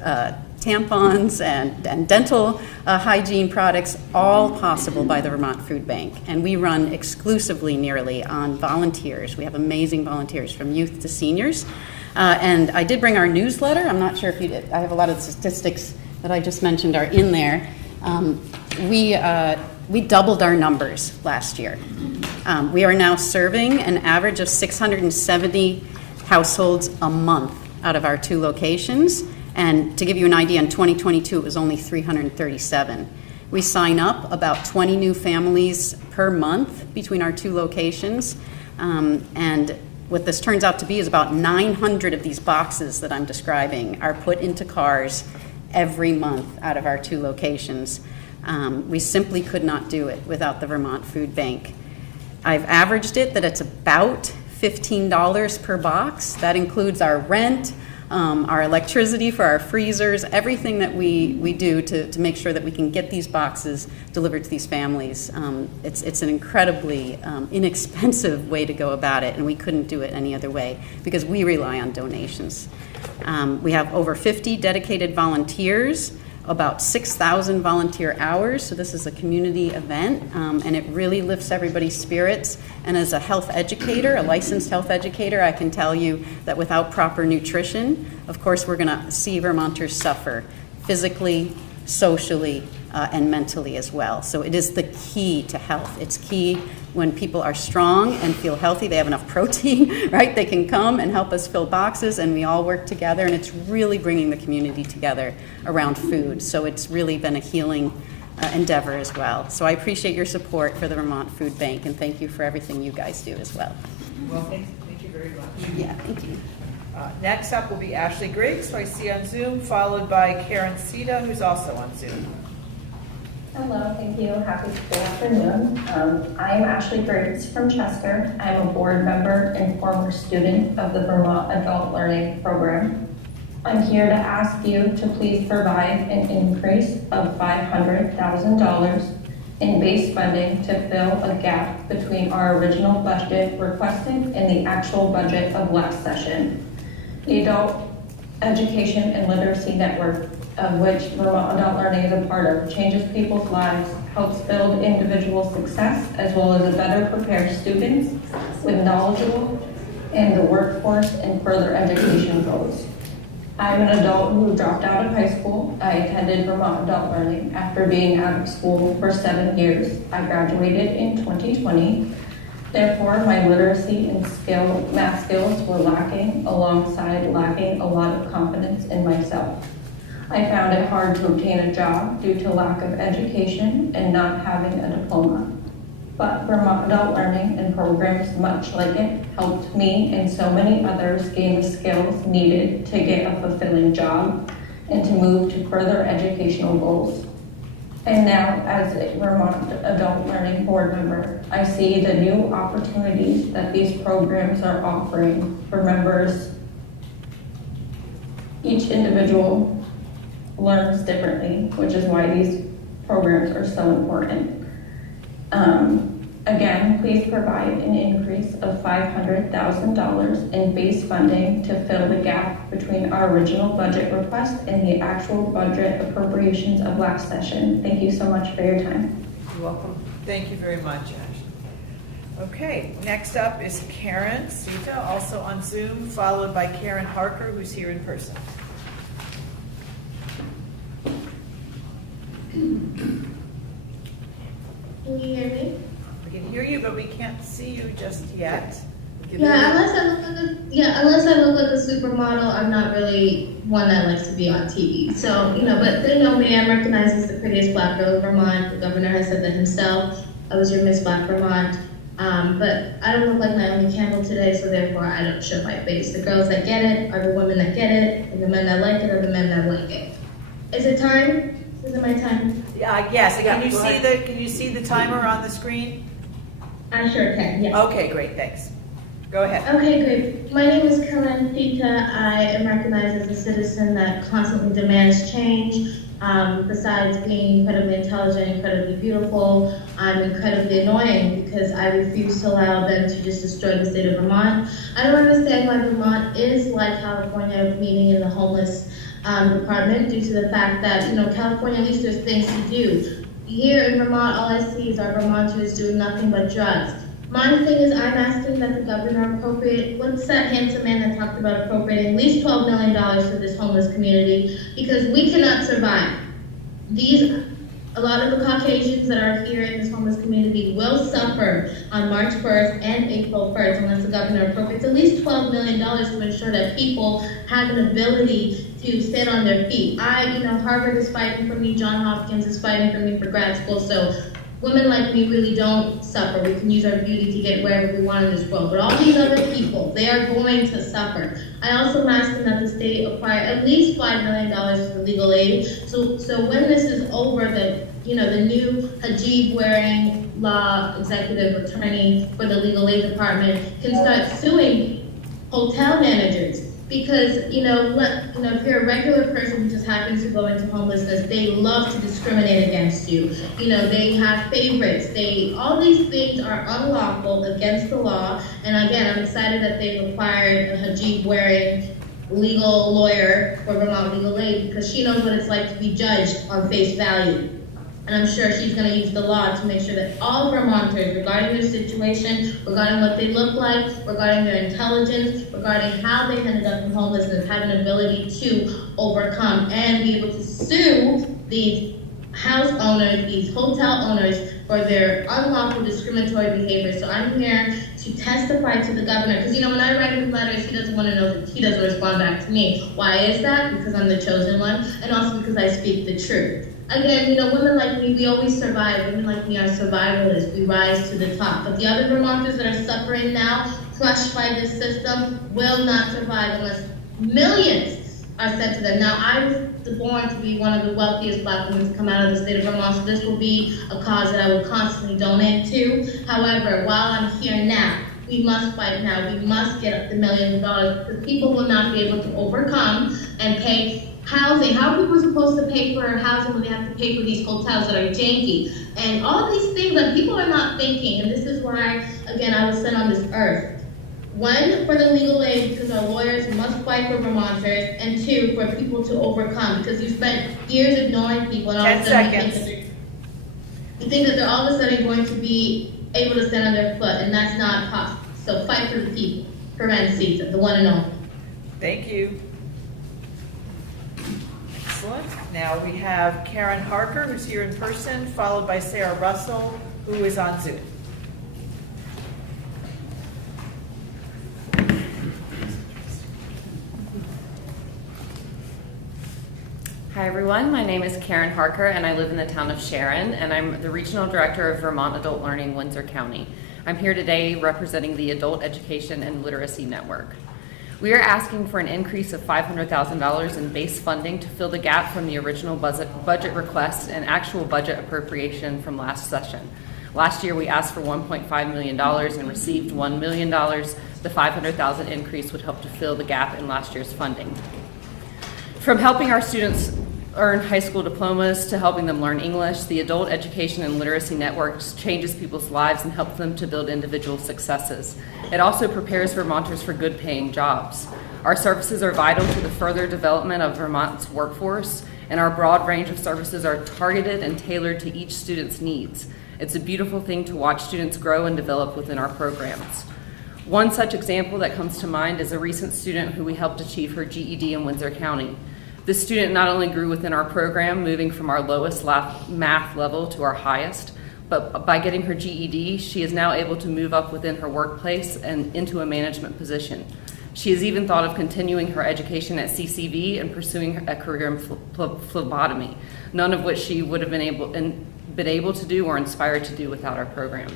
tampons, and dental hygiene products, all possible by the Vermont Food Bank. And we run exclusively nearly on volunteers. We have amazing volunteers from youth to seniors. And I did bring our newsletter. I'm not sure if you did. I have a lot of the statistics that I just mentioned are in there. We doubled our numbers last year. We are now serving an average of 670 households a month out of our 2 locations. And to give you an idea, in 2022, it was only 337. We sign up about 20 new families per month between our 2 locations. And what this turns out to be is about 900 of these boxes that I'm describing are put into cars every month out of our 2 locations. We simply could not do it without the Vermont Food Bank. I've averaged it that it's about $15 per box. That includes our rent, our electricity for our freezers, everything that we do to make sure that we can get these boxes delivered to these families. It's an incredibly inexpensive way to go about it, and we couldn't do it any other way because we rely on donations. We have over 50 dedicated volunteers about 6,000 volunteer hours. So this is a community event, and it really lifts everybody's spirits. And as a health educator, a licensed health educator, I can tell you that without proper nutrition, of course, we're going to see Vermonters suffer physically, socially, and mentally as well. So it is the key to health. It's key when people are strong and feel healthy, they have enough protein, right? They can come and help us fill boxes, and we all work together, and it's really bringing the community together around food. So it's really been a healing endeavor as well. So I appreciate your support for the Vermont Food Bank, and thank you for everything you guys do as well. Well, thank you very much. Yeah, thank you. Next up will be Ashley Griggs, who I see on Zoom, followed by Karen Sita, who's also on Zoom. Hello, thank you. Happy good afternoon. I am Ashley Griggs from Chester. I'm a board member and former student of the Vermont Adult Learning Program. I'm here to ask you to please provide an increase of $500,000 in base funding to fill a gap between our original budget requested and the actual budget of last session. The Adult Education and Literacy Network, of which Vermont Adult Learning is a part of, changes people's lives, helps build individual success, as well as a better prepared students with knowledgeable in the workforce and further education goals. I'm an adult who dropped out of high school. I attended Vermont Adult Learning after being out of school for 7 years. I graduated in 2020. Therefore, my literacy and math skills were lacking, alongside lacking a lot of confidence in myself. I found it hard to obtain a job due to lack of education and not having a diploma. But Vermont Adult Learning and programs much like it helped me and so many others gain the skills needed to get a fulfilling job and to move to further educational goals. And now, as a Vermont Adult Learning board member, I see the new opportunities that these programs are offering for members. Each individual learns differently, which is why these programs are so important. Again, please provide an increase of $500,000 in base funding to fill the gap between our original budget request and the actual budget appropriations of last session. Thank you so much for your time. You're welcome. Thank you very much, Ashley. Okay, next up is Karen Sita, also on Zoom, followed by Karen Harker, who's here in person. Can you hear me? We can hear you, but we can't see you just yet. Unless I look like a supermodel, I'm not really one that likes to be on TV. So, but they know me. I'm recognized as the prettiest black girl in Vermont. The governor has said that himself. I was your Miss Black Vermont. But I don't look like Naomi Campbell today, so therefore I don't show my face. The girls that get it are the women that get it, and the men that like it are the men that like it. Is it time? Is it my time? Yes. Can you see the timer on the screen? I sure can, yeah. Okay, great, thanks. Go ahead. Okay, great. My name is Karen Sita. I am recognized as a citizen that constantly demands change. Besides being incredibly intelligent, incredibly beautiful, I'm incredibly annoying because I refuse to allow them to just destroy the state of Vermont. I don't understand why Vermont is like California, meaning in the homeless department, due to the fact that, California, at least there's things to do. Here in Vermont, all I see is our Vermonters doing nothing but drugs. My thing is, I'm asking that the governor appropriate, what's that handsome man that talked about appropriating at least $12 million for this homeless community, because we cannot survive. A lot of the Caucasians that are here in this homeless community will suffer on March 1st and April 1st unless the governor appropriates at least $12 million to ensure that people have an ability to stand on their feet. Harvard is fighting for me, Johns Hopkins is fighting for me for grad school, so women like me really don't suffer. We can use our beauty to get wherever we want in this world. But all these other people, they are going to suffer. I also am asking that the state acquire at least $5 million for legal aid. So when this is over, the new hijab-wearing law executive attorney for the legal aid department can start suing hotel managers. Because, if you're a regular person who just happens to go into homelessness, they love to discriminate against you. They have favorites. All these things are unlawful, against the law. And again, I'm excited that they've acquired a hijab-wearing legal lawyer for Vermont Legal Aid because she knows what it's like to be judged on face value. And I'm sure she's going to use the law to make sure that all Vermonters, regarding their situation, regarding what they look like, regarding their intelligence, regarding how they ended up in homelessness, have an ability to overcome and be able to sue these house owners, these hotel owners for their unlawful discriminatory behavior. So I'm here to testify to the governor, because when I write him letters, he doesn't want to know that he doesn't respond back to me. Why is that? Because I'm the chosen one, and also because I speak the truth. Again, women like me, we always survive. Women like me are survivalists. We rise to the top. But the other Vermonters that are suffering now, crushed by this system, will not survive unless millions are sent to them. Now, I was born to be one of the wealthiest Black women to come out of the state of Vermont, so this will be a cause that I will constantly donate to. However, while I'm here now, we must fight now. We must get up the millions of dollars because people will not be able to overcome and pay housing. How are people supposed to pay for housing when they have to pay for these hotels that are janky? And all these things that people are not thinking, and this is why, again, I was sent on this earth. One, for the legal aid, because our lawyers must fight for Vermonters, and two, for people to overcome, because you spent years ignoring people, and all of a sudden you think that they're all of a sudden going to be able to stand on their foot, and that's not possible. So fight for the people. Corinne Sita, the one and only. Thank you. Excellent. Now we have Karen Harker, who's here in person, followed by Sarah Russell, who is on Zoom. Hi everyone, my name is Karen Harker and I live in the town of Sharon and I'm the Regional Director of Vermont Adult Learning, Windsor County. I'm here today representing the Adult Education and Literacy Network. We are asking for an increase of $500,000 in base funding to fill the gap from the original budget request and actual budget appropriation from last session. Last year we asked for $1.5 million and received $1 million. The $500,000 increase would help to fill the gap in last year's funding. From helping our students earn high school diplomas to helping them learn English, the Adult Education and Literacy Network changes people's lives and helps them to build individual successes. It also prepares Vermonters for good paying jobs. Our services are vital to the further development of Vermont's workforce, and our broad range of services are targeted and tailored to each student's needs. It's a beautiful thing to watch students grow and develop within our programs. One such example that comes to mind is a recent student who we helped achieve her GED in Windsor County. This student not only grew within our program, moving from our lowest math level to our highest, but by getting her GED, she is now able to move up within her workplace and into a management position. She has even thought of continuing her education at CCV and pursuing a career in phlebotomy, none of which she would have been able to do or inspired to do without our program.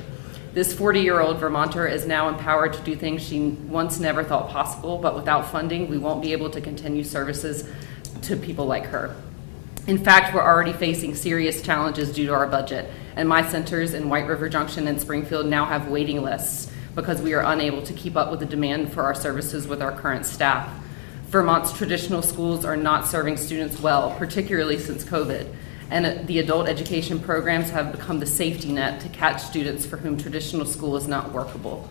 This 40-year-old Vermonter is now empowered to do things she once never thought possible, but without funding, we won't be able to continue services to people like her. In fact, we're already facing serious challenges due to our budget, and my centers in White River Junction and Springfield now have waiting lists because we are unable to keep up with the demand for our services with our current staff. Vermont's traditional schools are not serving students well, particularly since COVID, and the adult education programs have become the safety net to catch students for whom traditional school is not workable.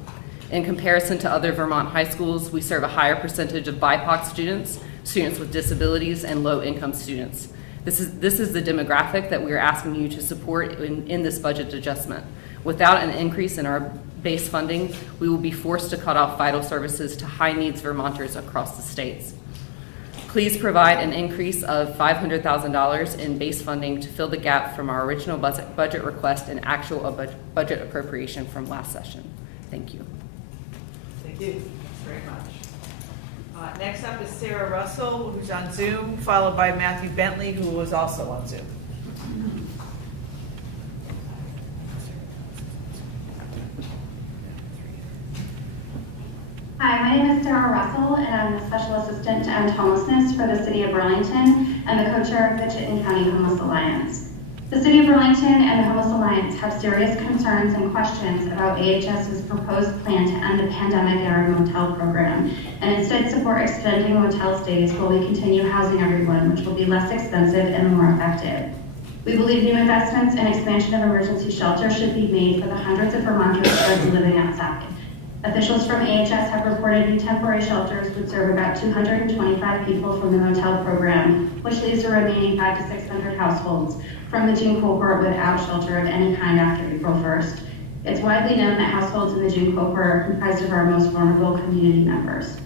In comparison to other Vermont high schools, we serve a higher percentage of BIPOC students, students with disabilities, and low-income students. This is the demographic that we are asking you to support in this budget adjustment. Without an increase in our base funding, we will be forced to cut off vital services to high-needs Vermonters across the states. Please provide an increase of $500,000 in base funding to fill the gap from our original budget request and actual budget appropriation from last session. Thank you. Thank you very much. Next up is Sarah Russell, who's on Zoom, followed by Matthew Bentley, who was also on Zoom. Hi, my name is Sarah Russell, and I'm the Special Assistant to End Homelessness for the City of Burlington and the co-chair of the Chittenden County Homeless Alliance. The City of Burlington and the Homeless Alliance have serious concerns and questions about AHS's proposed plan to end the pandemic era motel program, and instead support extending motel stays while we continue housing everyone, which will be less expensive and more effective. We believe new investments and expansion of emergency shelter should be made for the hundreds of Vermonters currently living outside. Officials from AHS have reported new temporary shelters would serve about 225 people from the motel program, which leaves the remaining 500 to 600 households from the June cohort without shelter of any kind after April 1st. It's widely known that households in the June cohort are comprised of our most vulnerable community members.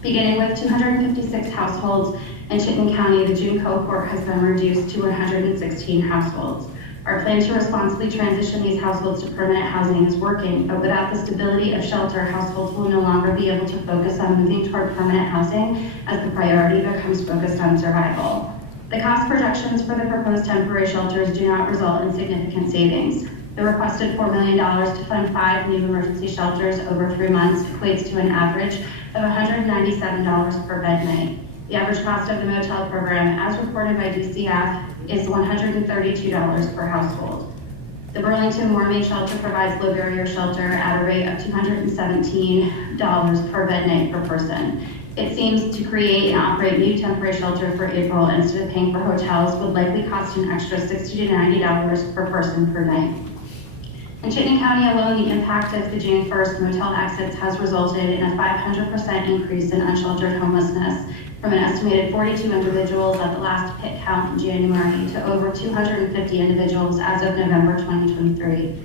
Beginning with 256 households in Chittenden County, the June cohort has been reduced to 116 households. Our plan to responsibly transition these households to permanent housing is working, but without the stability of shelter, households will no longer be able to focus on moving toward permanent housing as the priority becomes focused on survival. The cost projections for the proposed temporary shelters do not result in significant savings. The requested $4 million to fund 5 new emergency shelters over 3 months equates to an average of $197 per bed night. The average cost of the motel program, as reported by DCF, is $132 per household. The Burlington Warming Shelter provides low barrier shelter at a rate of $217 per bed night per person. It seems to create and operate new temporary shelter for April instead of paying for hotels would likely cost an extra $60 to $90 per person per night. In Chittenden County alone, the impact of the June 1st motel exits has resulted in a 500% increase in unsheltered homelessness, from an estimated 42 individuals at the last pit count in January to over 250 individuals as of November 2023.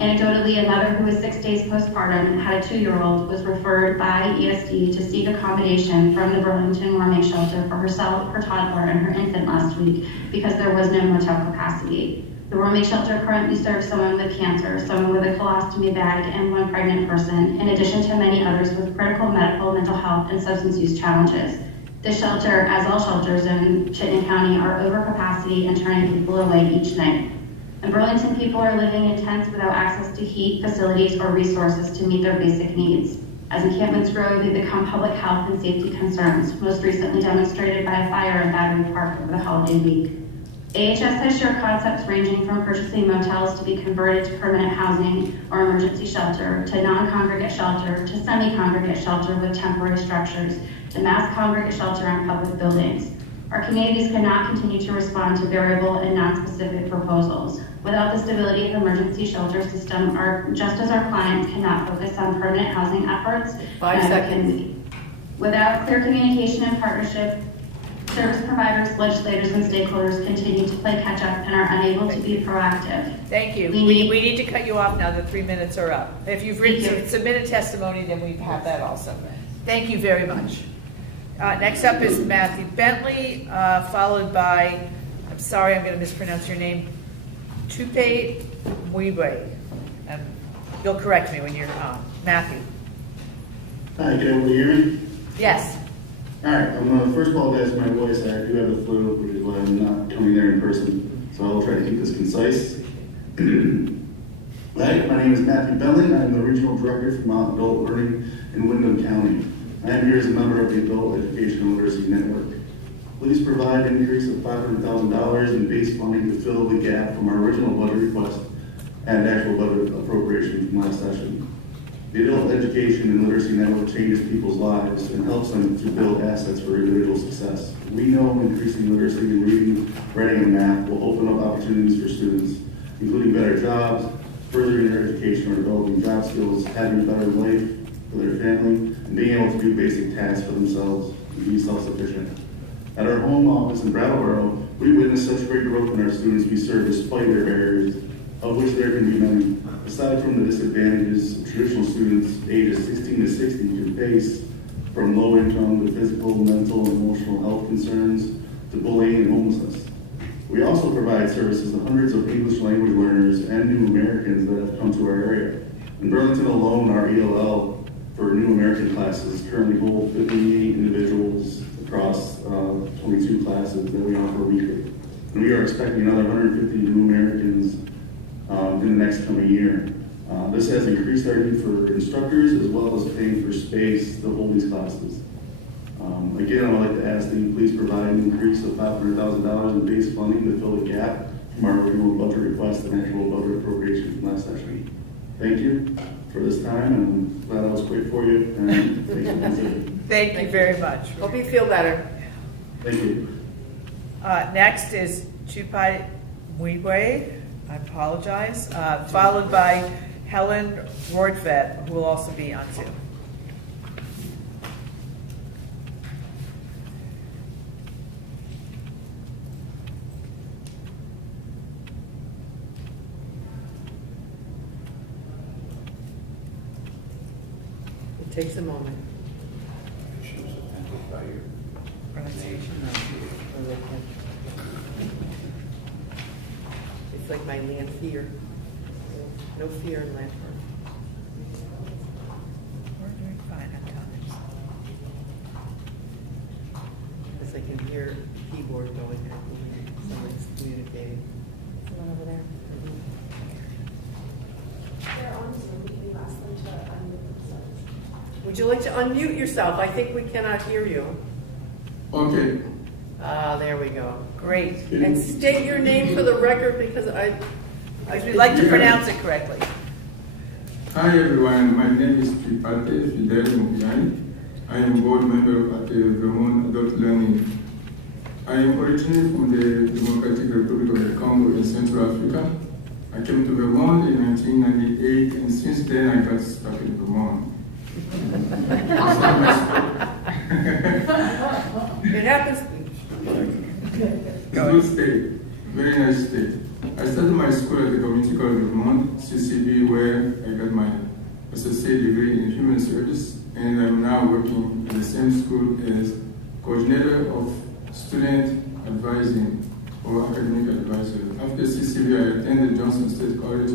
Anecdotally, a mother who was 6 days postpartum and had a 2-year-old was referred by ESD to seek accommodation from the Burlington Warming Shelter for herself, her toddler, and her infant last week because there was no motel capacity. The Warming Shelter currently serves someone with cancer, someone with a colostomy bag, and 1 pregnant person, in addition to many others with critical medical, mental health, and substance use challenges. This shelter, as all shelters in Chittenden County, are over capacity and turning people away each night. In Burlington, people are living in tents without access to heat, facilities, or resources to meet their basic needs. As encampments grow, they become public health and safety concerns, most recently demonstrated by a fire in Battery Park over the holiday week. AHS has shared concepts ranging from purchasing motels to be converted to permanent housing or emergency shelter, to non-congregate shelter, to semi-congregate shelter with temporary structures, to mass congregate shelter on public buildings. Our communities cannot continue to respond to variable and non-specific proposals. Without the stability of the emergency shelter system, just as our clients cannot focus on permanent housing efforts, 5 seconds. Without clear communication and partnership, service providers, legislators, and stakeholders continue to play catch-up and are unable to be proactive. Thank you. We need to cut you off now. The 3 minutes are up. If you've submitted testimony, then we have that also. Thank you very much. Next up is Matthew Bentley, followed by, I'm sorry, I'm going to mispronounce your name, Tupe Muiwe. You'll correct me when you're on. Matthew. Hi, can everybody hear me? Yes. All right, I'm going to first apologize for my voice. I do have the flu, which is why I'm not coming there in person. So I'll try to keep this concise. Hi, my name is Matthew Bentley. I'm the Regional Director for Vermont Adult Learning in Windham County. I am here as a member of the Adult Education and Literacy Network. Please provide an increase of $500,000 in base funding to fill the gap from our original budget request and actual budget appropriation from last session. The Adult Education and Literacy Network changes people's lives and helps them to build assets for individual success. We know increasing literacy in reading, writing, and math will open up opportunities for students, including better jobs, furthering their education or developing job skills, having a better life for their family, and being able to do basic tasks for themselves and be self-sufficient. At our home office in Brattleboro, we witness such great growth in our students we serve despite their barriers, of which there can be many. Aside from the disadvantages traditional students ages 16 to 60 can face, from low income to physical, mental, and emotional health concerns to bullying and homelessness. We also provide services to hundreds of English language learners and new Americans that have come to our area. In Burlington alone, our ELL for new American classes currently hold 58 individuals across 22 classes that we offer weekly. And we are expecting another 150 new Americans in the next coming year. This has increased our need for instructors as well as paying for space to hold these classes. Again, I would like to ask that you please provide an increase of $500,000 in base funding to fill the gap from our original budget request and actual budget appropriation from last session. Thank you for this time, and I'm glad I was quick for you. And Thank you very much. Hope you feel better. Thank you. Next is Chupai Muiwe. I apologize. Followed by Helen Rordvet, who will also be on Zoom. It takes a moment. It's like my land fear. No fear in land. We're doing fine on times. Because I can hear the keyboard going. Someone's communicating. Someone over there. They're on Zoom. Can you ask them to unmute themselves? Would you like to unmute yourself? I think we cannot hear you. Okay. There we go. Great. And state your name for the record because we'd like to pronounce it correctly. Hi everyone, my name is Tripate Fidel Mupiani. I am board member at the Vermont Adult Learning. I am originally from the Democratic Republic of the Congo in Central Africa. I came to Vermont in 1998 and since then I got stuck in Vermont. It happens. It's a good state, very nice state. I started my school at the Community College of Vermont, CCB, where I got my associate degree in human service, and I'm now working at the same school as coordinator of student advising or academic advisor. After CCB, I attended Johnson State College,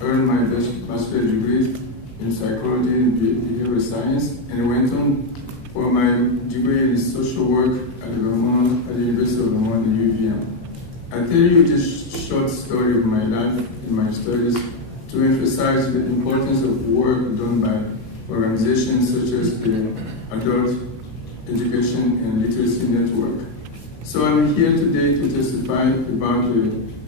earned my bachelor's degree in psychology and behavioral science, and went on for my degree in social work at Vermont, at the University of Vermont in UVM. I tell you this short story of my life and my studies to emphasize the importance of work done by organizations such as the Adult Education and Literacy Network. So I'm here today to testify about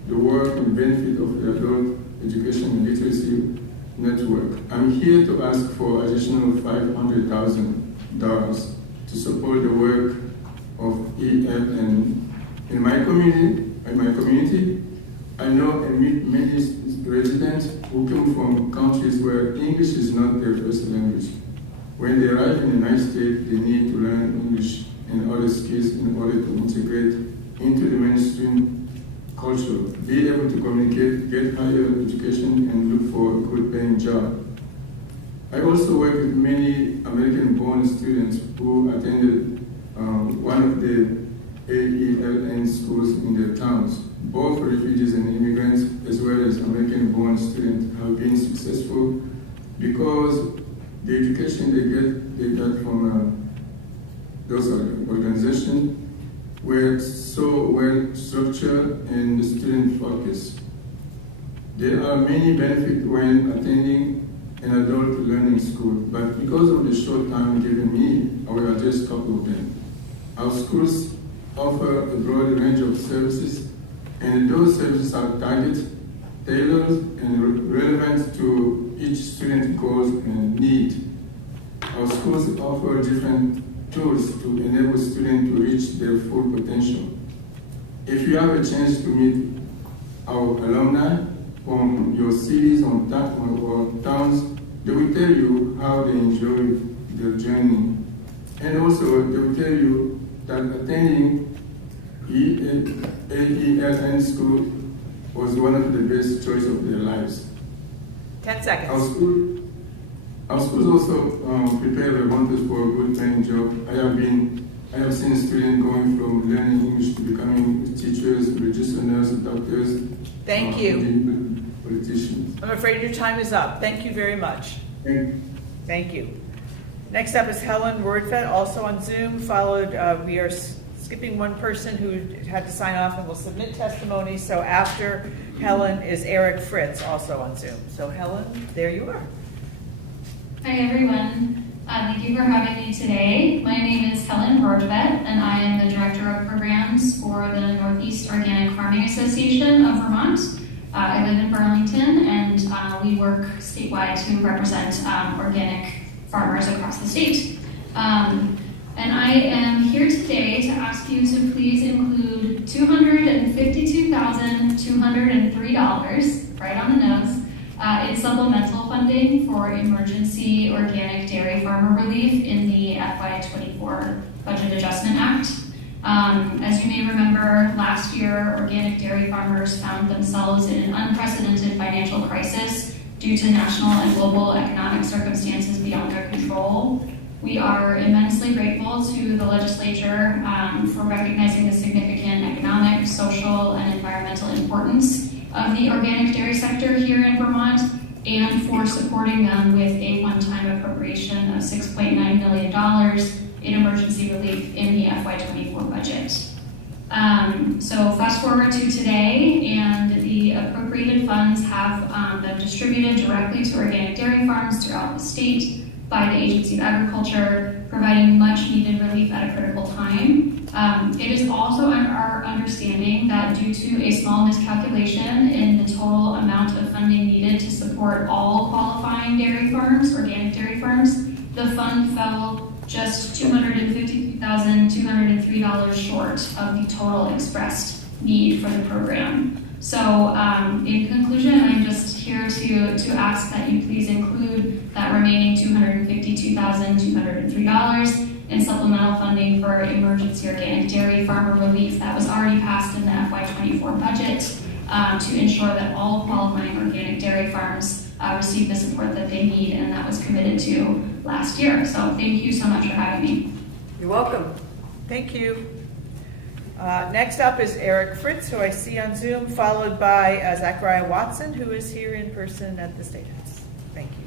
the work and benefit of the Adult Education and Literacy Network. I'm here to ask for additional $500,000 to support the work of EF and in my community. I know and meet many residents who come from countries where English is not their first language. When they arrive in the United States, they need to learn English and other skills in order to integrate into the mainstream culture, be able to communicate, get higher education, and look for a good paying job. I also work with many American-born students who attended one of the AELN schools in their towns. Both refugees and immigrants, as well as American-born students, have been successful because the education they got from those organizations were so well structured and student focused. There are many benefits when attending an adult learning school, but because of the short time given me, I will address a couple of them. Our schools offer a broad range of services, and those services are targeted, tailored, and relevant to each student's goals and need. Our schools offer different tools to enable students to reach their full potential. If you have a chance to meet our alumni from your cities or towns, they will tell you how they enjoyed their journey. And also, they will tell you that attending AELN school was one of the best choices of their lives. 10 seconds. Our schools also prepare Vermonters for a good paying job. I have seen students going from learning English to becoming teachers, registered nurses, doctors. Thank you. Politicians. I'm afraid your time is up. Thank you very much. Thank you. Next up is Helen Wordfet, also on Zoom, followed, we are skipping one person who had to sign off and will submit testimony. So after Helen is Eric Fritz, also on Zoom. So Helen, there you are. Hi everyone. Thank you for having me today. My name is Helen Rordvet, and I am the Director of Programs for the Northeast Organic Farming Association of Vermont. I live in Burlington, and we work statewide to represent organic farmers across the state. And I am here today to ask you to please include $252,203, right on the nose, It's supplemental funding for emergency organic dairy farmer relief in the FY2024 Budget Adjustment Act. As you may remember, last year, organic dairy farmers found themselves in an unprecedented financial crisis due to national and global economic circumstances beyond their control. We are immensely grateful to the legislature for recognizing the significant economic, social, and environmental importance of the organic dairy sector here in Vermont, and for supporting them with a one-time appropriation of $6.9 million in emergency relief in the FY24 budget. So fast forward to today, and the appropriated funds have been distributed directly to organic dairy farms throughout the state by the Agency of Agriculture, providing much needed relief at a critical time. It is also our understanding that due to a small miscalculation in the total amount of funding needed to support all qualifying dairy farms, organic dairy farms, the fund fell just $252,203 short of the total expressed need for the program. So in conclusion, I'm just here to ask that you please include that remaining $252,203 in supplemental funding for emergency organic dairy farmer relief that was already passed in the FY24 budget to ensure that all qualifying organic dairy farms receive the support that they need, and that was committed to last year. So thank you so much for having me. You're welcome. Thank you. Next up is Eric Fritz, who I see on Zoom, followed by Zachariah Watson, who is here in person at the State House. Thank you.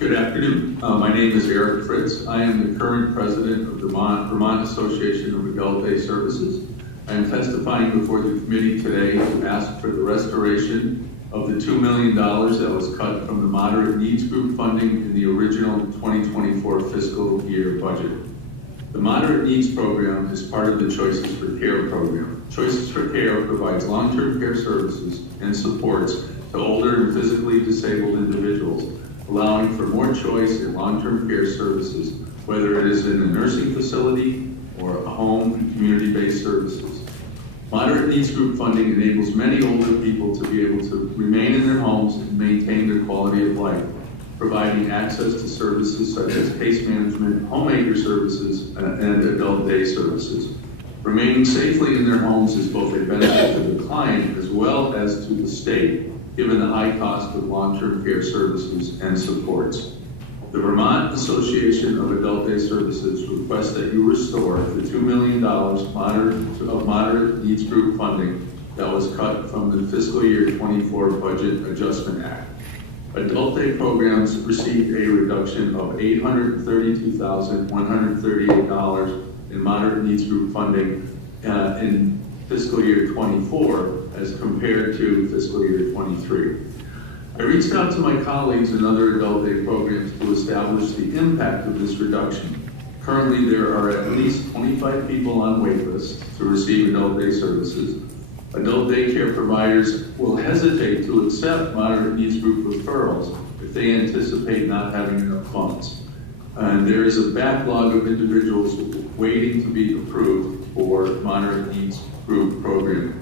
Good afternoon. My name is Eric Fritz. I am the current president of the Vermont Association of Adult Day Services. I am testifying before the committee today to ask for the restoration of the $2 million that was cut from the Moderate Needs Group funding in the original 2024 fiscal year budget. The Moderate Needs Program is part of the Choices for Care program. Choices for Care provides long-term care services and supports to older and physically disabled individuals, allowing for more choice in long-term care services, whether it is in a nursing facility or a home and community-based services. Moderate Needs Group funding enables many older people to be able to remain in their homes and maintain their quality of life, providing access to services such as case management, homemaker services, and adult day services. Remaining safely in their homes is both a benefit to the client as well as to the state, given the high cost of long-term care services and supports. The Vermont Association of Adult Day Services requests that you restore the $2 million of Moderate Needs Group funding that was cut from the fiscal year 24 Budget Adjustment Act. Adult day programs received a reduction of $832,138 in Moderate Needs Group funding in fiscal year 24 as compared to fiscal year 23. I reached out to my colleagues in other adult day programs to establish the impact of this reduction. Currently, there are at least 25 people on wait lists to receive adult day services. Adult daycare providers will hesitate to accept Moderate Needs Group referrals if they anticipate not having enough funds. And there is a backlog of individuals waiting to be approved for Moderate Needs Group programming.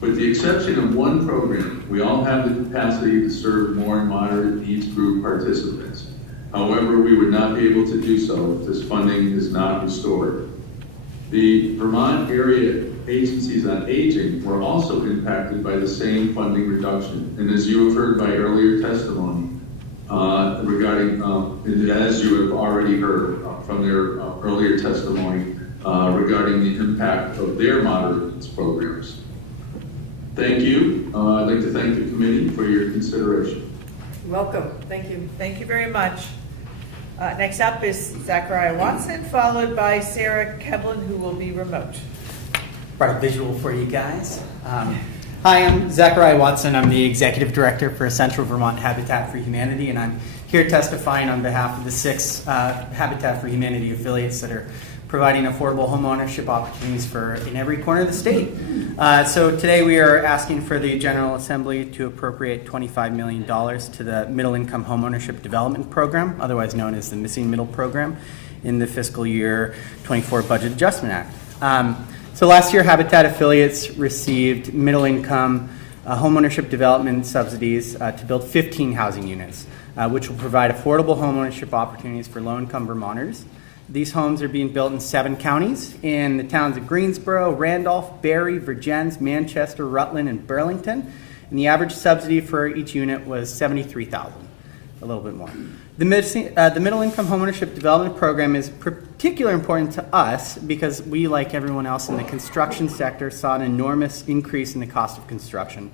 With the exception of one program, we all have the capacity to serve more Moderate Needs Group participants. However, we would not be able to do so if this funding is not restored. The Vermont Area Agencies on Aging were also impacted by the same funding reduction. And as you have heard by earlier testimony as you have already heard from their earlier testimony regarding the impact of their Moderate Needs programs. Thank you. I'd like to thank the committee for your consideration. Welcome. Thank you. Thank you very much. Next up is Zachariah Watson, followed by Sarah Keblin, who will be remote. Brought a visual for you guys. Hi, I'm Zachariah Watson. I'm the Executive Director for Central Vermont Habitat for Humanity, and I'm here testifying on behalf of the 6 Habitat for Humanity affiliates that are providing affordable home ownership opportunities in every corner of the state. So today we are asking for the General Assembly to appropriate $25 million to the Middle Income Home Ownership Development Program, otherwise known as the Missing Middle Program, in the fiscal year 24 Budget Adjustment Act. So last year, Habitat affiliates received middle income homeownership development subsidies to build 15 housing units, which will provide affordable homeownership opportunities for low-income Vermonters. These homes are being built in 7 counties in the towns of Greensboro, Randolph, Barry, Vergennes, Manchester, Rutland, and Burlington. And the average subsidy for each unit was $73,000, a little bit more. The Middle Income Homeownership Development Program is particularly important to us because we, like everyone else in the construction sector, saw an enormous increase in the cost of construction.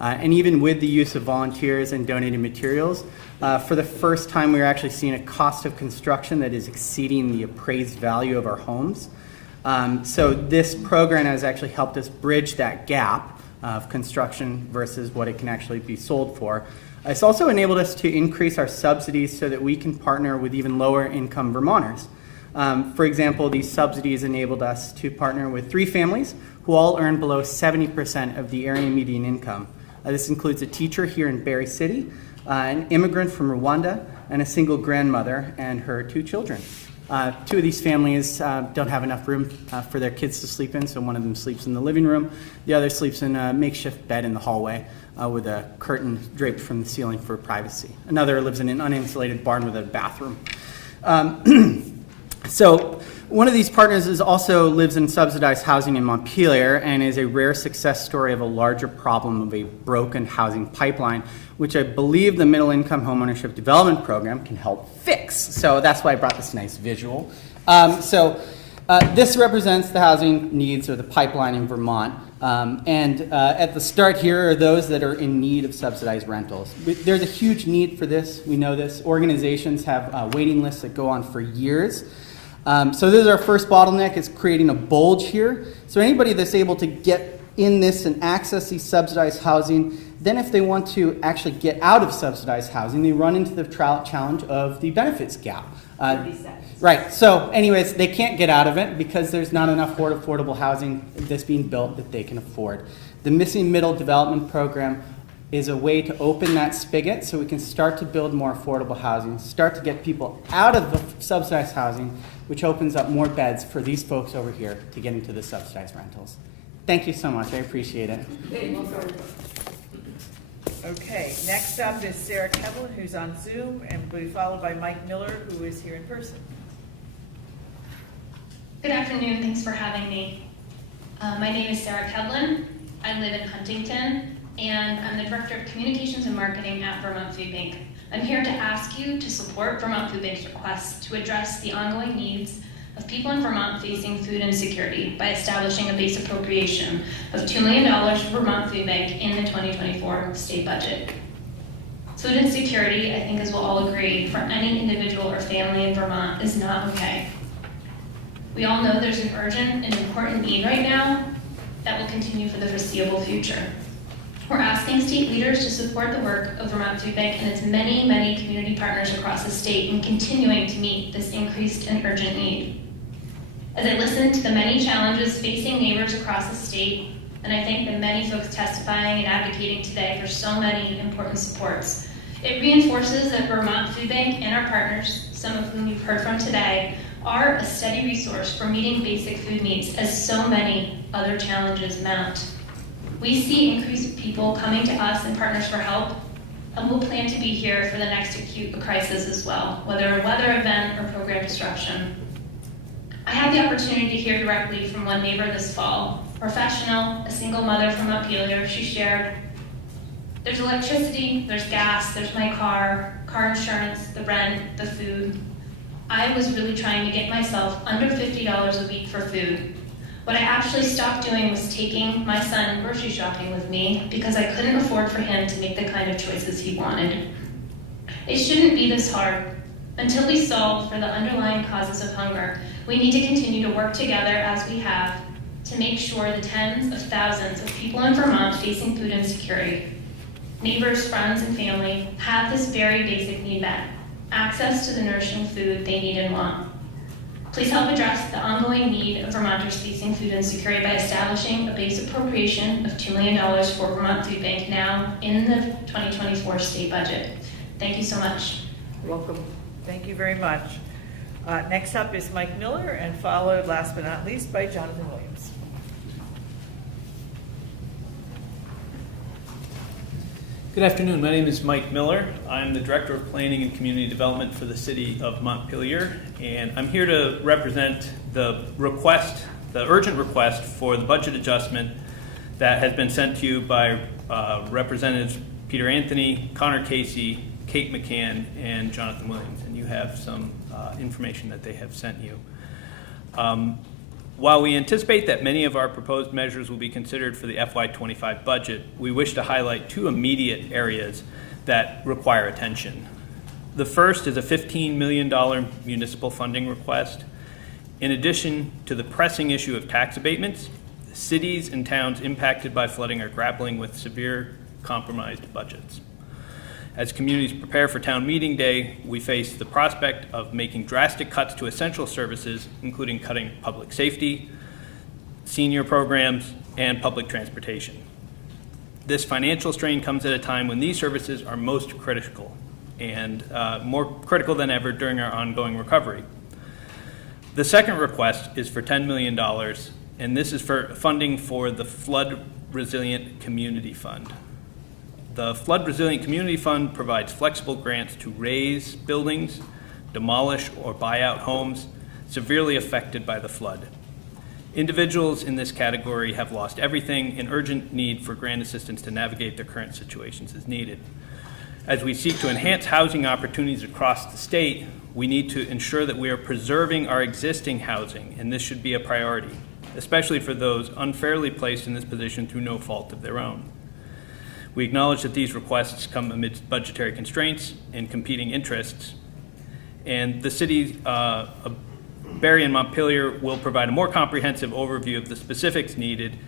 And even with the use of volunteers and donated materials, for the first time we are actually seeing a cost of construction that is exceeding the appraised value of our homes. So this program has actually helped us bridge that gap of construction versus what it can actually be sold for. It's also enabled us to increase our subsidies so that we can partner with even lower income Vermonters. For example, these subsidies enabled us to partner with 3 families who all earn below 70% of the area median income. This includes a teacher here in Barry City, an immigrant from Rwanda, and a single grandmother and her 2 children. 2 of these families don't have enough room for their kids to sleep in, so one of them sleeps in the living room. The other sleeps in a makeshift bed in the hallway with a curtain draped from the ceiling for privacy. Another lives in an uninsulated barn with a bathroom. So one of these partners also lives in subsidized housing in Montpelier and is a rare success story of a larger problem of a broken housing pipeline, which I believe the Middle Income Homeownership Development Program can help fix. So that's why I brought this nice visual. This represents the housing needs or the pipeline in Vermont. At the start here are those that are in need of subsidized rentals. There's a huge need for this. We know this. Organizations have waiting lists that go on for years. So this is our first bottleneck, is creating a bulge here. So anybody that's able to get in this and access these subsidized housing, then if they want to actually get out of subsidized housing, they run into the challenge of the benefits gap. 30 seconds. Right, so anyways, they can't get out of it because there's not enough affordable housing that's being built that they can afford. The Missing Middle Development Program is a way to open that spigot so we can start to build more affordable housing, start to get people out of the subsidized housing, which opens up more beds for these folks over here to get into the subsidized rentals. Thank you so much, I appreciate it. Okay, next up is Sarah Kevlin, who's on Zoom, and will be followed by Mike Miller, who is here in person. Good afternoon, thanks for having me. My name is Sarah Kevlin. I live in Huntington, and I'm the Director of Communications and Marketing at Vermont Food Bank. I'm here to ask you to support Vermont Food Bank's request to address the ongoing needs of people in Vermont facing food insecurity by establishing a base appropriation of $2 million for Vermont Food Bank in the 2024 state budget. Food insecurity, I think as we'll all agree, for any individual or family in Vermont is not okay. We all know there's an urgent and important need right now that will continue for the foreseeable future. We're asking state leaders to support the work of Vermont Food Bank and its many, many community partners across the state in continuing to meet this increased and urgent need. As I listen to the many challenges facing neighbors across the state, and I thank the many folks testifying and advocating today for so many important supports, it reinforces that Vermont Food Bank and our partners, some of whom you've heard from today, are a steady resource for meeting basic food needs as so many other challenges mount. We see increased people coming to us and partners for help, and we'll plan to be here for the next acute crisis as well, whether a weather event or program disruption. I had the opportunity to hear directly from one neighbor this fall, professional, a single mother from Montpelier. She shared, there's electricity, there's gas, there's my car insurance, the rent, the food. I was really trying to get myself under $50 a week for food. What I actually stopped doing was taking my son grocery shopping with me because I couldn't afford for him to make the kind of choices he wanted. It shouldn't be this hard. Until we solve for the underlying causes of hunger, we need to continue to work together as we have to make sure the tens of thousands of people in Vermont facing food insecurity, neighbors, friends, and family, have this very basic need met, access to the nourishing food they need and want. Please help address the ongoing need of Vermonters facing food insecurity by establishing a base appropriation of $2 million for Vermont Food Bank now in the 2024 state budget. Thank you so much. You're welcome. Thank you very much. Next up is Mike Miller, and followed, last but not least, by Jonathan Williams. Good afternoon. My name is Mike Miller. I'm the Director of Planning and Community Development for the City of Montpelier, and I'm here to represent the urgent request for the budget adjustment that has been sent to you by Representatives Peter Anthony, Connor Casey, Kate McCann, and Jonathan Williams, and you have some information that they have sent you. While we anticipate that many of our proposed measures will be considered for the FY25 budget, we wish to highlight two immediate areas that require attention. The first is a $15 million municipal funding request. In addition to the pressing issue of tax abatements, cities and towns impacted by flooding are grappling with severe compromised budgets. As communities prepare for town meeting day, we face the prospect of making drastic cuts to essential services, including cutting public safety, senior programs, and public transportation. This financial strain comes at a time when these services are most critical and more critical than ever during our ongoing recovery. The second request is for $10 million, and this is for funding for the Flood Resilient Community Fund. The Flood Resilient Community Fund provides flexible grants to raise buildings, demolish or buy out homes severely affected by the flood. Individuals in this category have lost everything, and urgent need for grant assistance to navigate their current situations is needed. As we seek to enhance housing opportunities across the state, we need to ensure that we are preserving our existing housing, and this should be a priority, especially for those unfairly placed in this position through no fault of their own. We acknowledge that these requests come amidst budgetary constraints and competing interests, and the city of Barry and Montpelier will provide a more comprehensive overview of the specifics needed,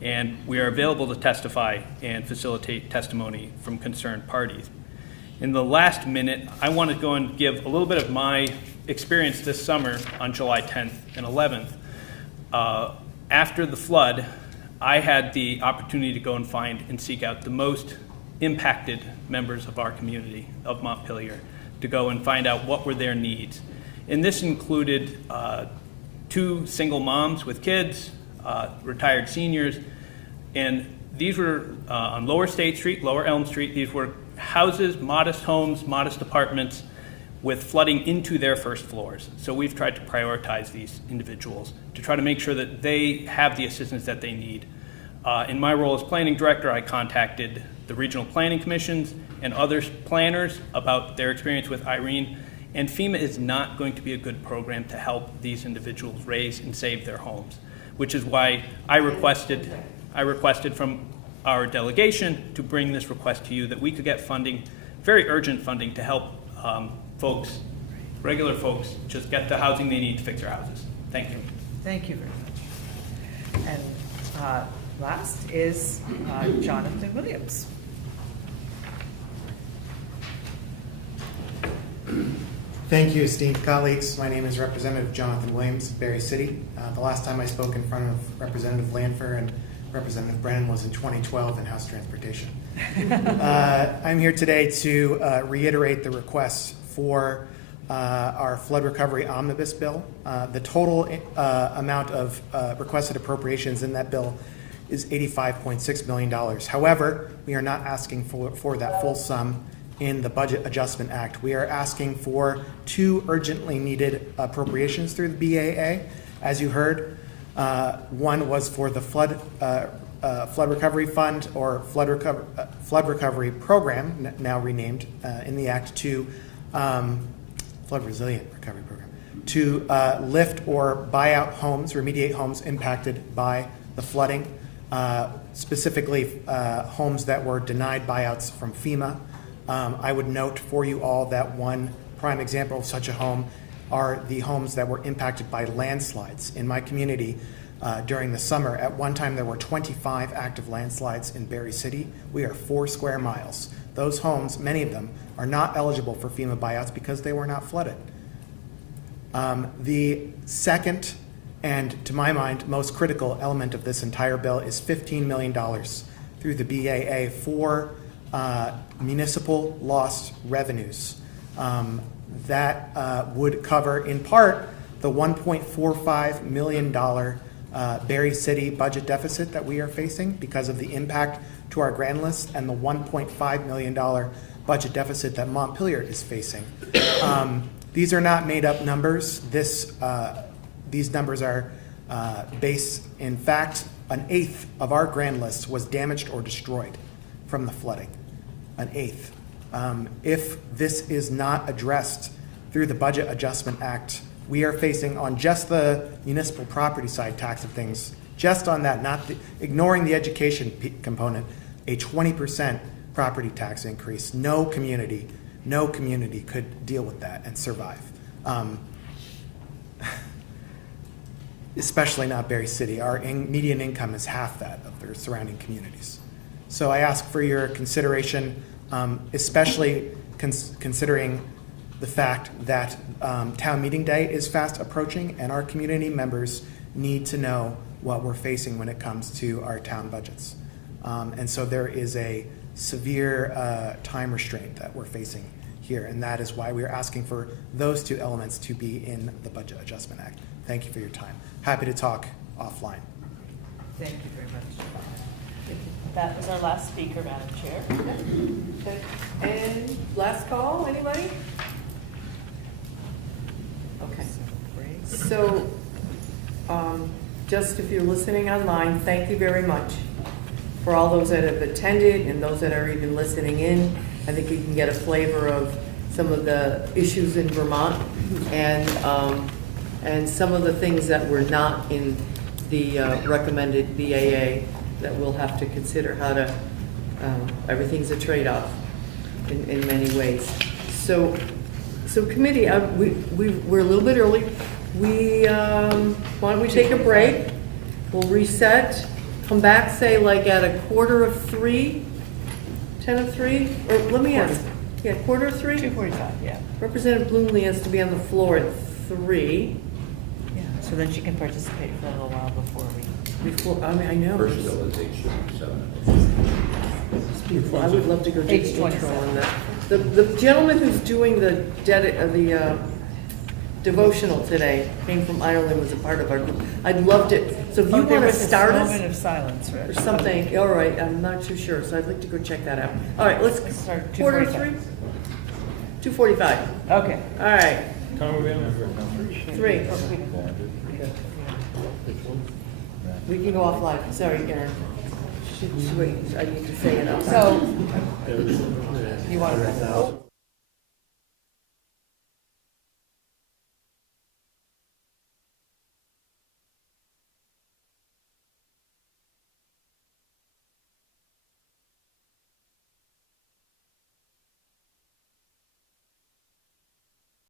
and we are available to testify and facilitate testimony from concerned parties. In the last minute, I want to go and give a little bit of my experience this summer on July 10th and 11th. After the flood, I had the opportunity to go and find and seek out the most impacted members of our community of Montpelier to go and find out what were their needs. And this included 2 single moms with kids, retired seniors, and these were on Lower State Street, Lower Elm Street. These were houses, modest homes, modest apartments with flooding into their first floors. So we've tried to prioritize these individuals to try to make sure that they have the assistance that they need. In my role as planning director, I contacted the regional planning commissions and other planners about their experience with Irene, and FEMA is not going to be a good program to help these individuals raise and save their homes, which is why I requested from our delegation to bring this request to you that we could get funding, very urgent funding, to help folks, regular folks, just get the housing they need to fix their houses. Thank you. Thank you very much. And last is Jonathan Williams. Thank you, esteemed colleagues. My name is Representative Jonathan Williams, Barry City. The last time I spoke in front of Representative Lanfer and Representative Brennan was in 2012 in House Transportation. I'm here today to reiterate the requests for our flood recovery omnibus bill. The total amount of requested appropriations in that bill is $85.6 million. However, we are not asking for that full sum in the Budget Adjustment Act. We are asking for 2 urgently needed appropriations through the BAA. As you heard, one was for the flood recovery fund, or flood recovery program, now renamed in the Act to flood resilient recovery program, to lift or buy out homes, remediate homes impacted by the flooding, specifically homes that were denied buyouts from FEMA. I would note for you all that one prime example of such a home are the homes that were impacted by landslides. In my community during the summer, at one time there were 25 active landslides in Barry City. We are 4 square miles. Those homes, many of them, are not eligible for FEMA buyouts because they were not flooded. The second, and to my mind, most critical element of this entire bill is $15 million through the BAA for municipal lost revenues. That would cover, in part, the $1.45 million Barry City budget deficit that we are facing because of the impact to our grand list and the $1.5 million budget deficit that Montpelier is facing. These are not made up numbers. These numbers are based, in fact, an eighth of our grand list was damaged or destroyed from the flooding, an eighth. If this is not addressed through the Budget Adjustment Act, we are facing on just the municipal property side tax of things, just on that, ignoring the education component, a 20% property tax increase. No community could deal with that and survive. Especially not Berry City. Our median income is half that of their surrounding communities. So I ask for your consideration, especially considering the fact that town meeting day is fast approaching and our community members need to know what we're facing when it comes to our town budgets. And so there is a severe time restraint that we're facing here, and that is why we're asking for those two elements to be in the Budget Adjustment Act. Thank you for your time. Happy to talk offline. Thank you very much. That was our last speaker, Madam Chair. Okay. And last call, anybody? Okay. So, just if you're listening online, thank you very much for all those that have attended and those that are even listening in. I think you can get a flavor of some of the issues in Vermont and some of the things that were not in the recommended BAA that we'll have to consider how to, everything's a trade-off in many ways. So committee, we're a little bit early. Why don't we take a break? We'll reset, come back, say like at 2:45, 2:50, or let me ask. Yeah, 2:45? 2:45, yeah. Representative Bloomley has to be on the floor at 3. Yeah, so then she can participate for a little while before I mean, I know. First bill is 8:27. I would love to go do the intro on that. The gentleman who's doing the devotional today came from Ireland, was a part of our group. I'd loved it. So if you want to start us moment of silence, right? or something, all right, I'm not too sure, so I'd like to go check that out. All right, let's start 2:45. 2:45. Okay. All right. 3. We can go offline. Sorry, Karen. Wait, I need to say it outside. So, you want to?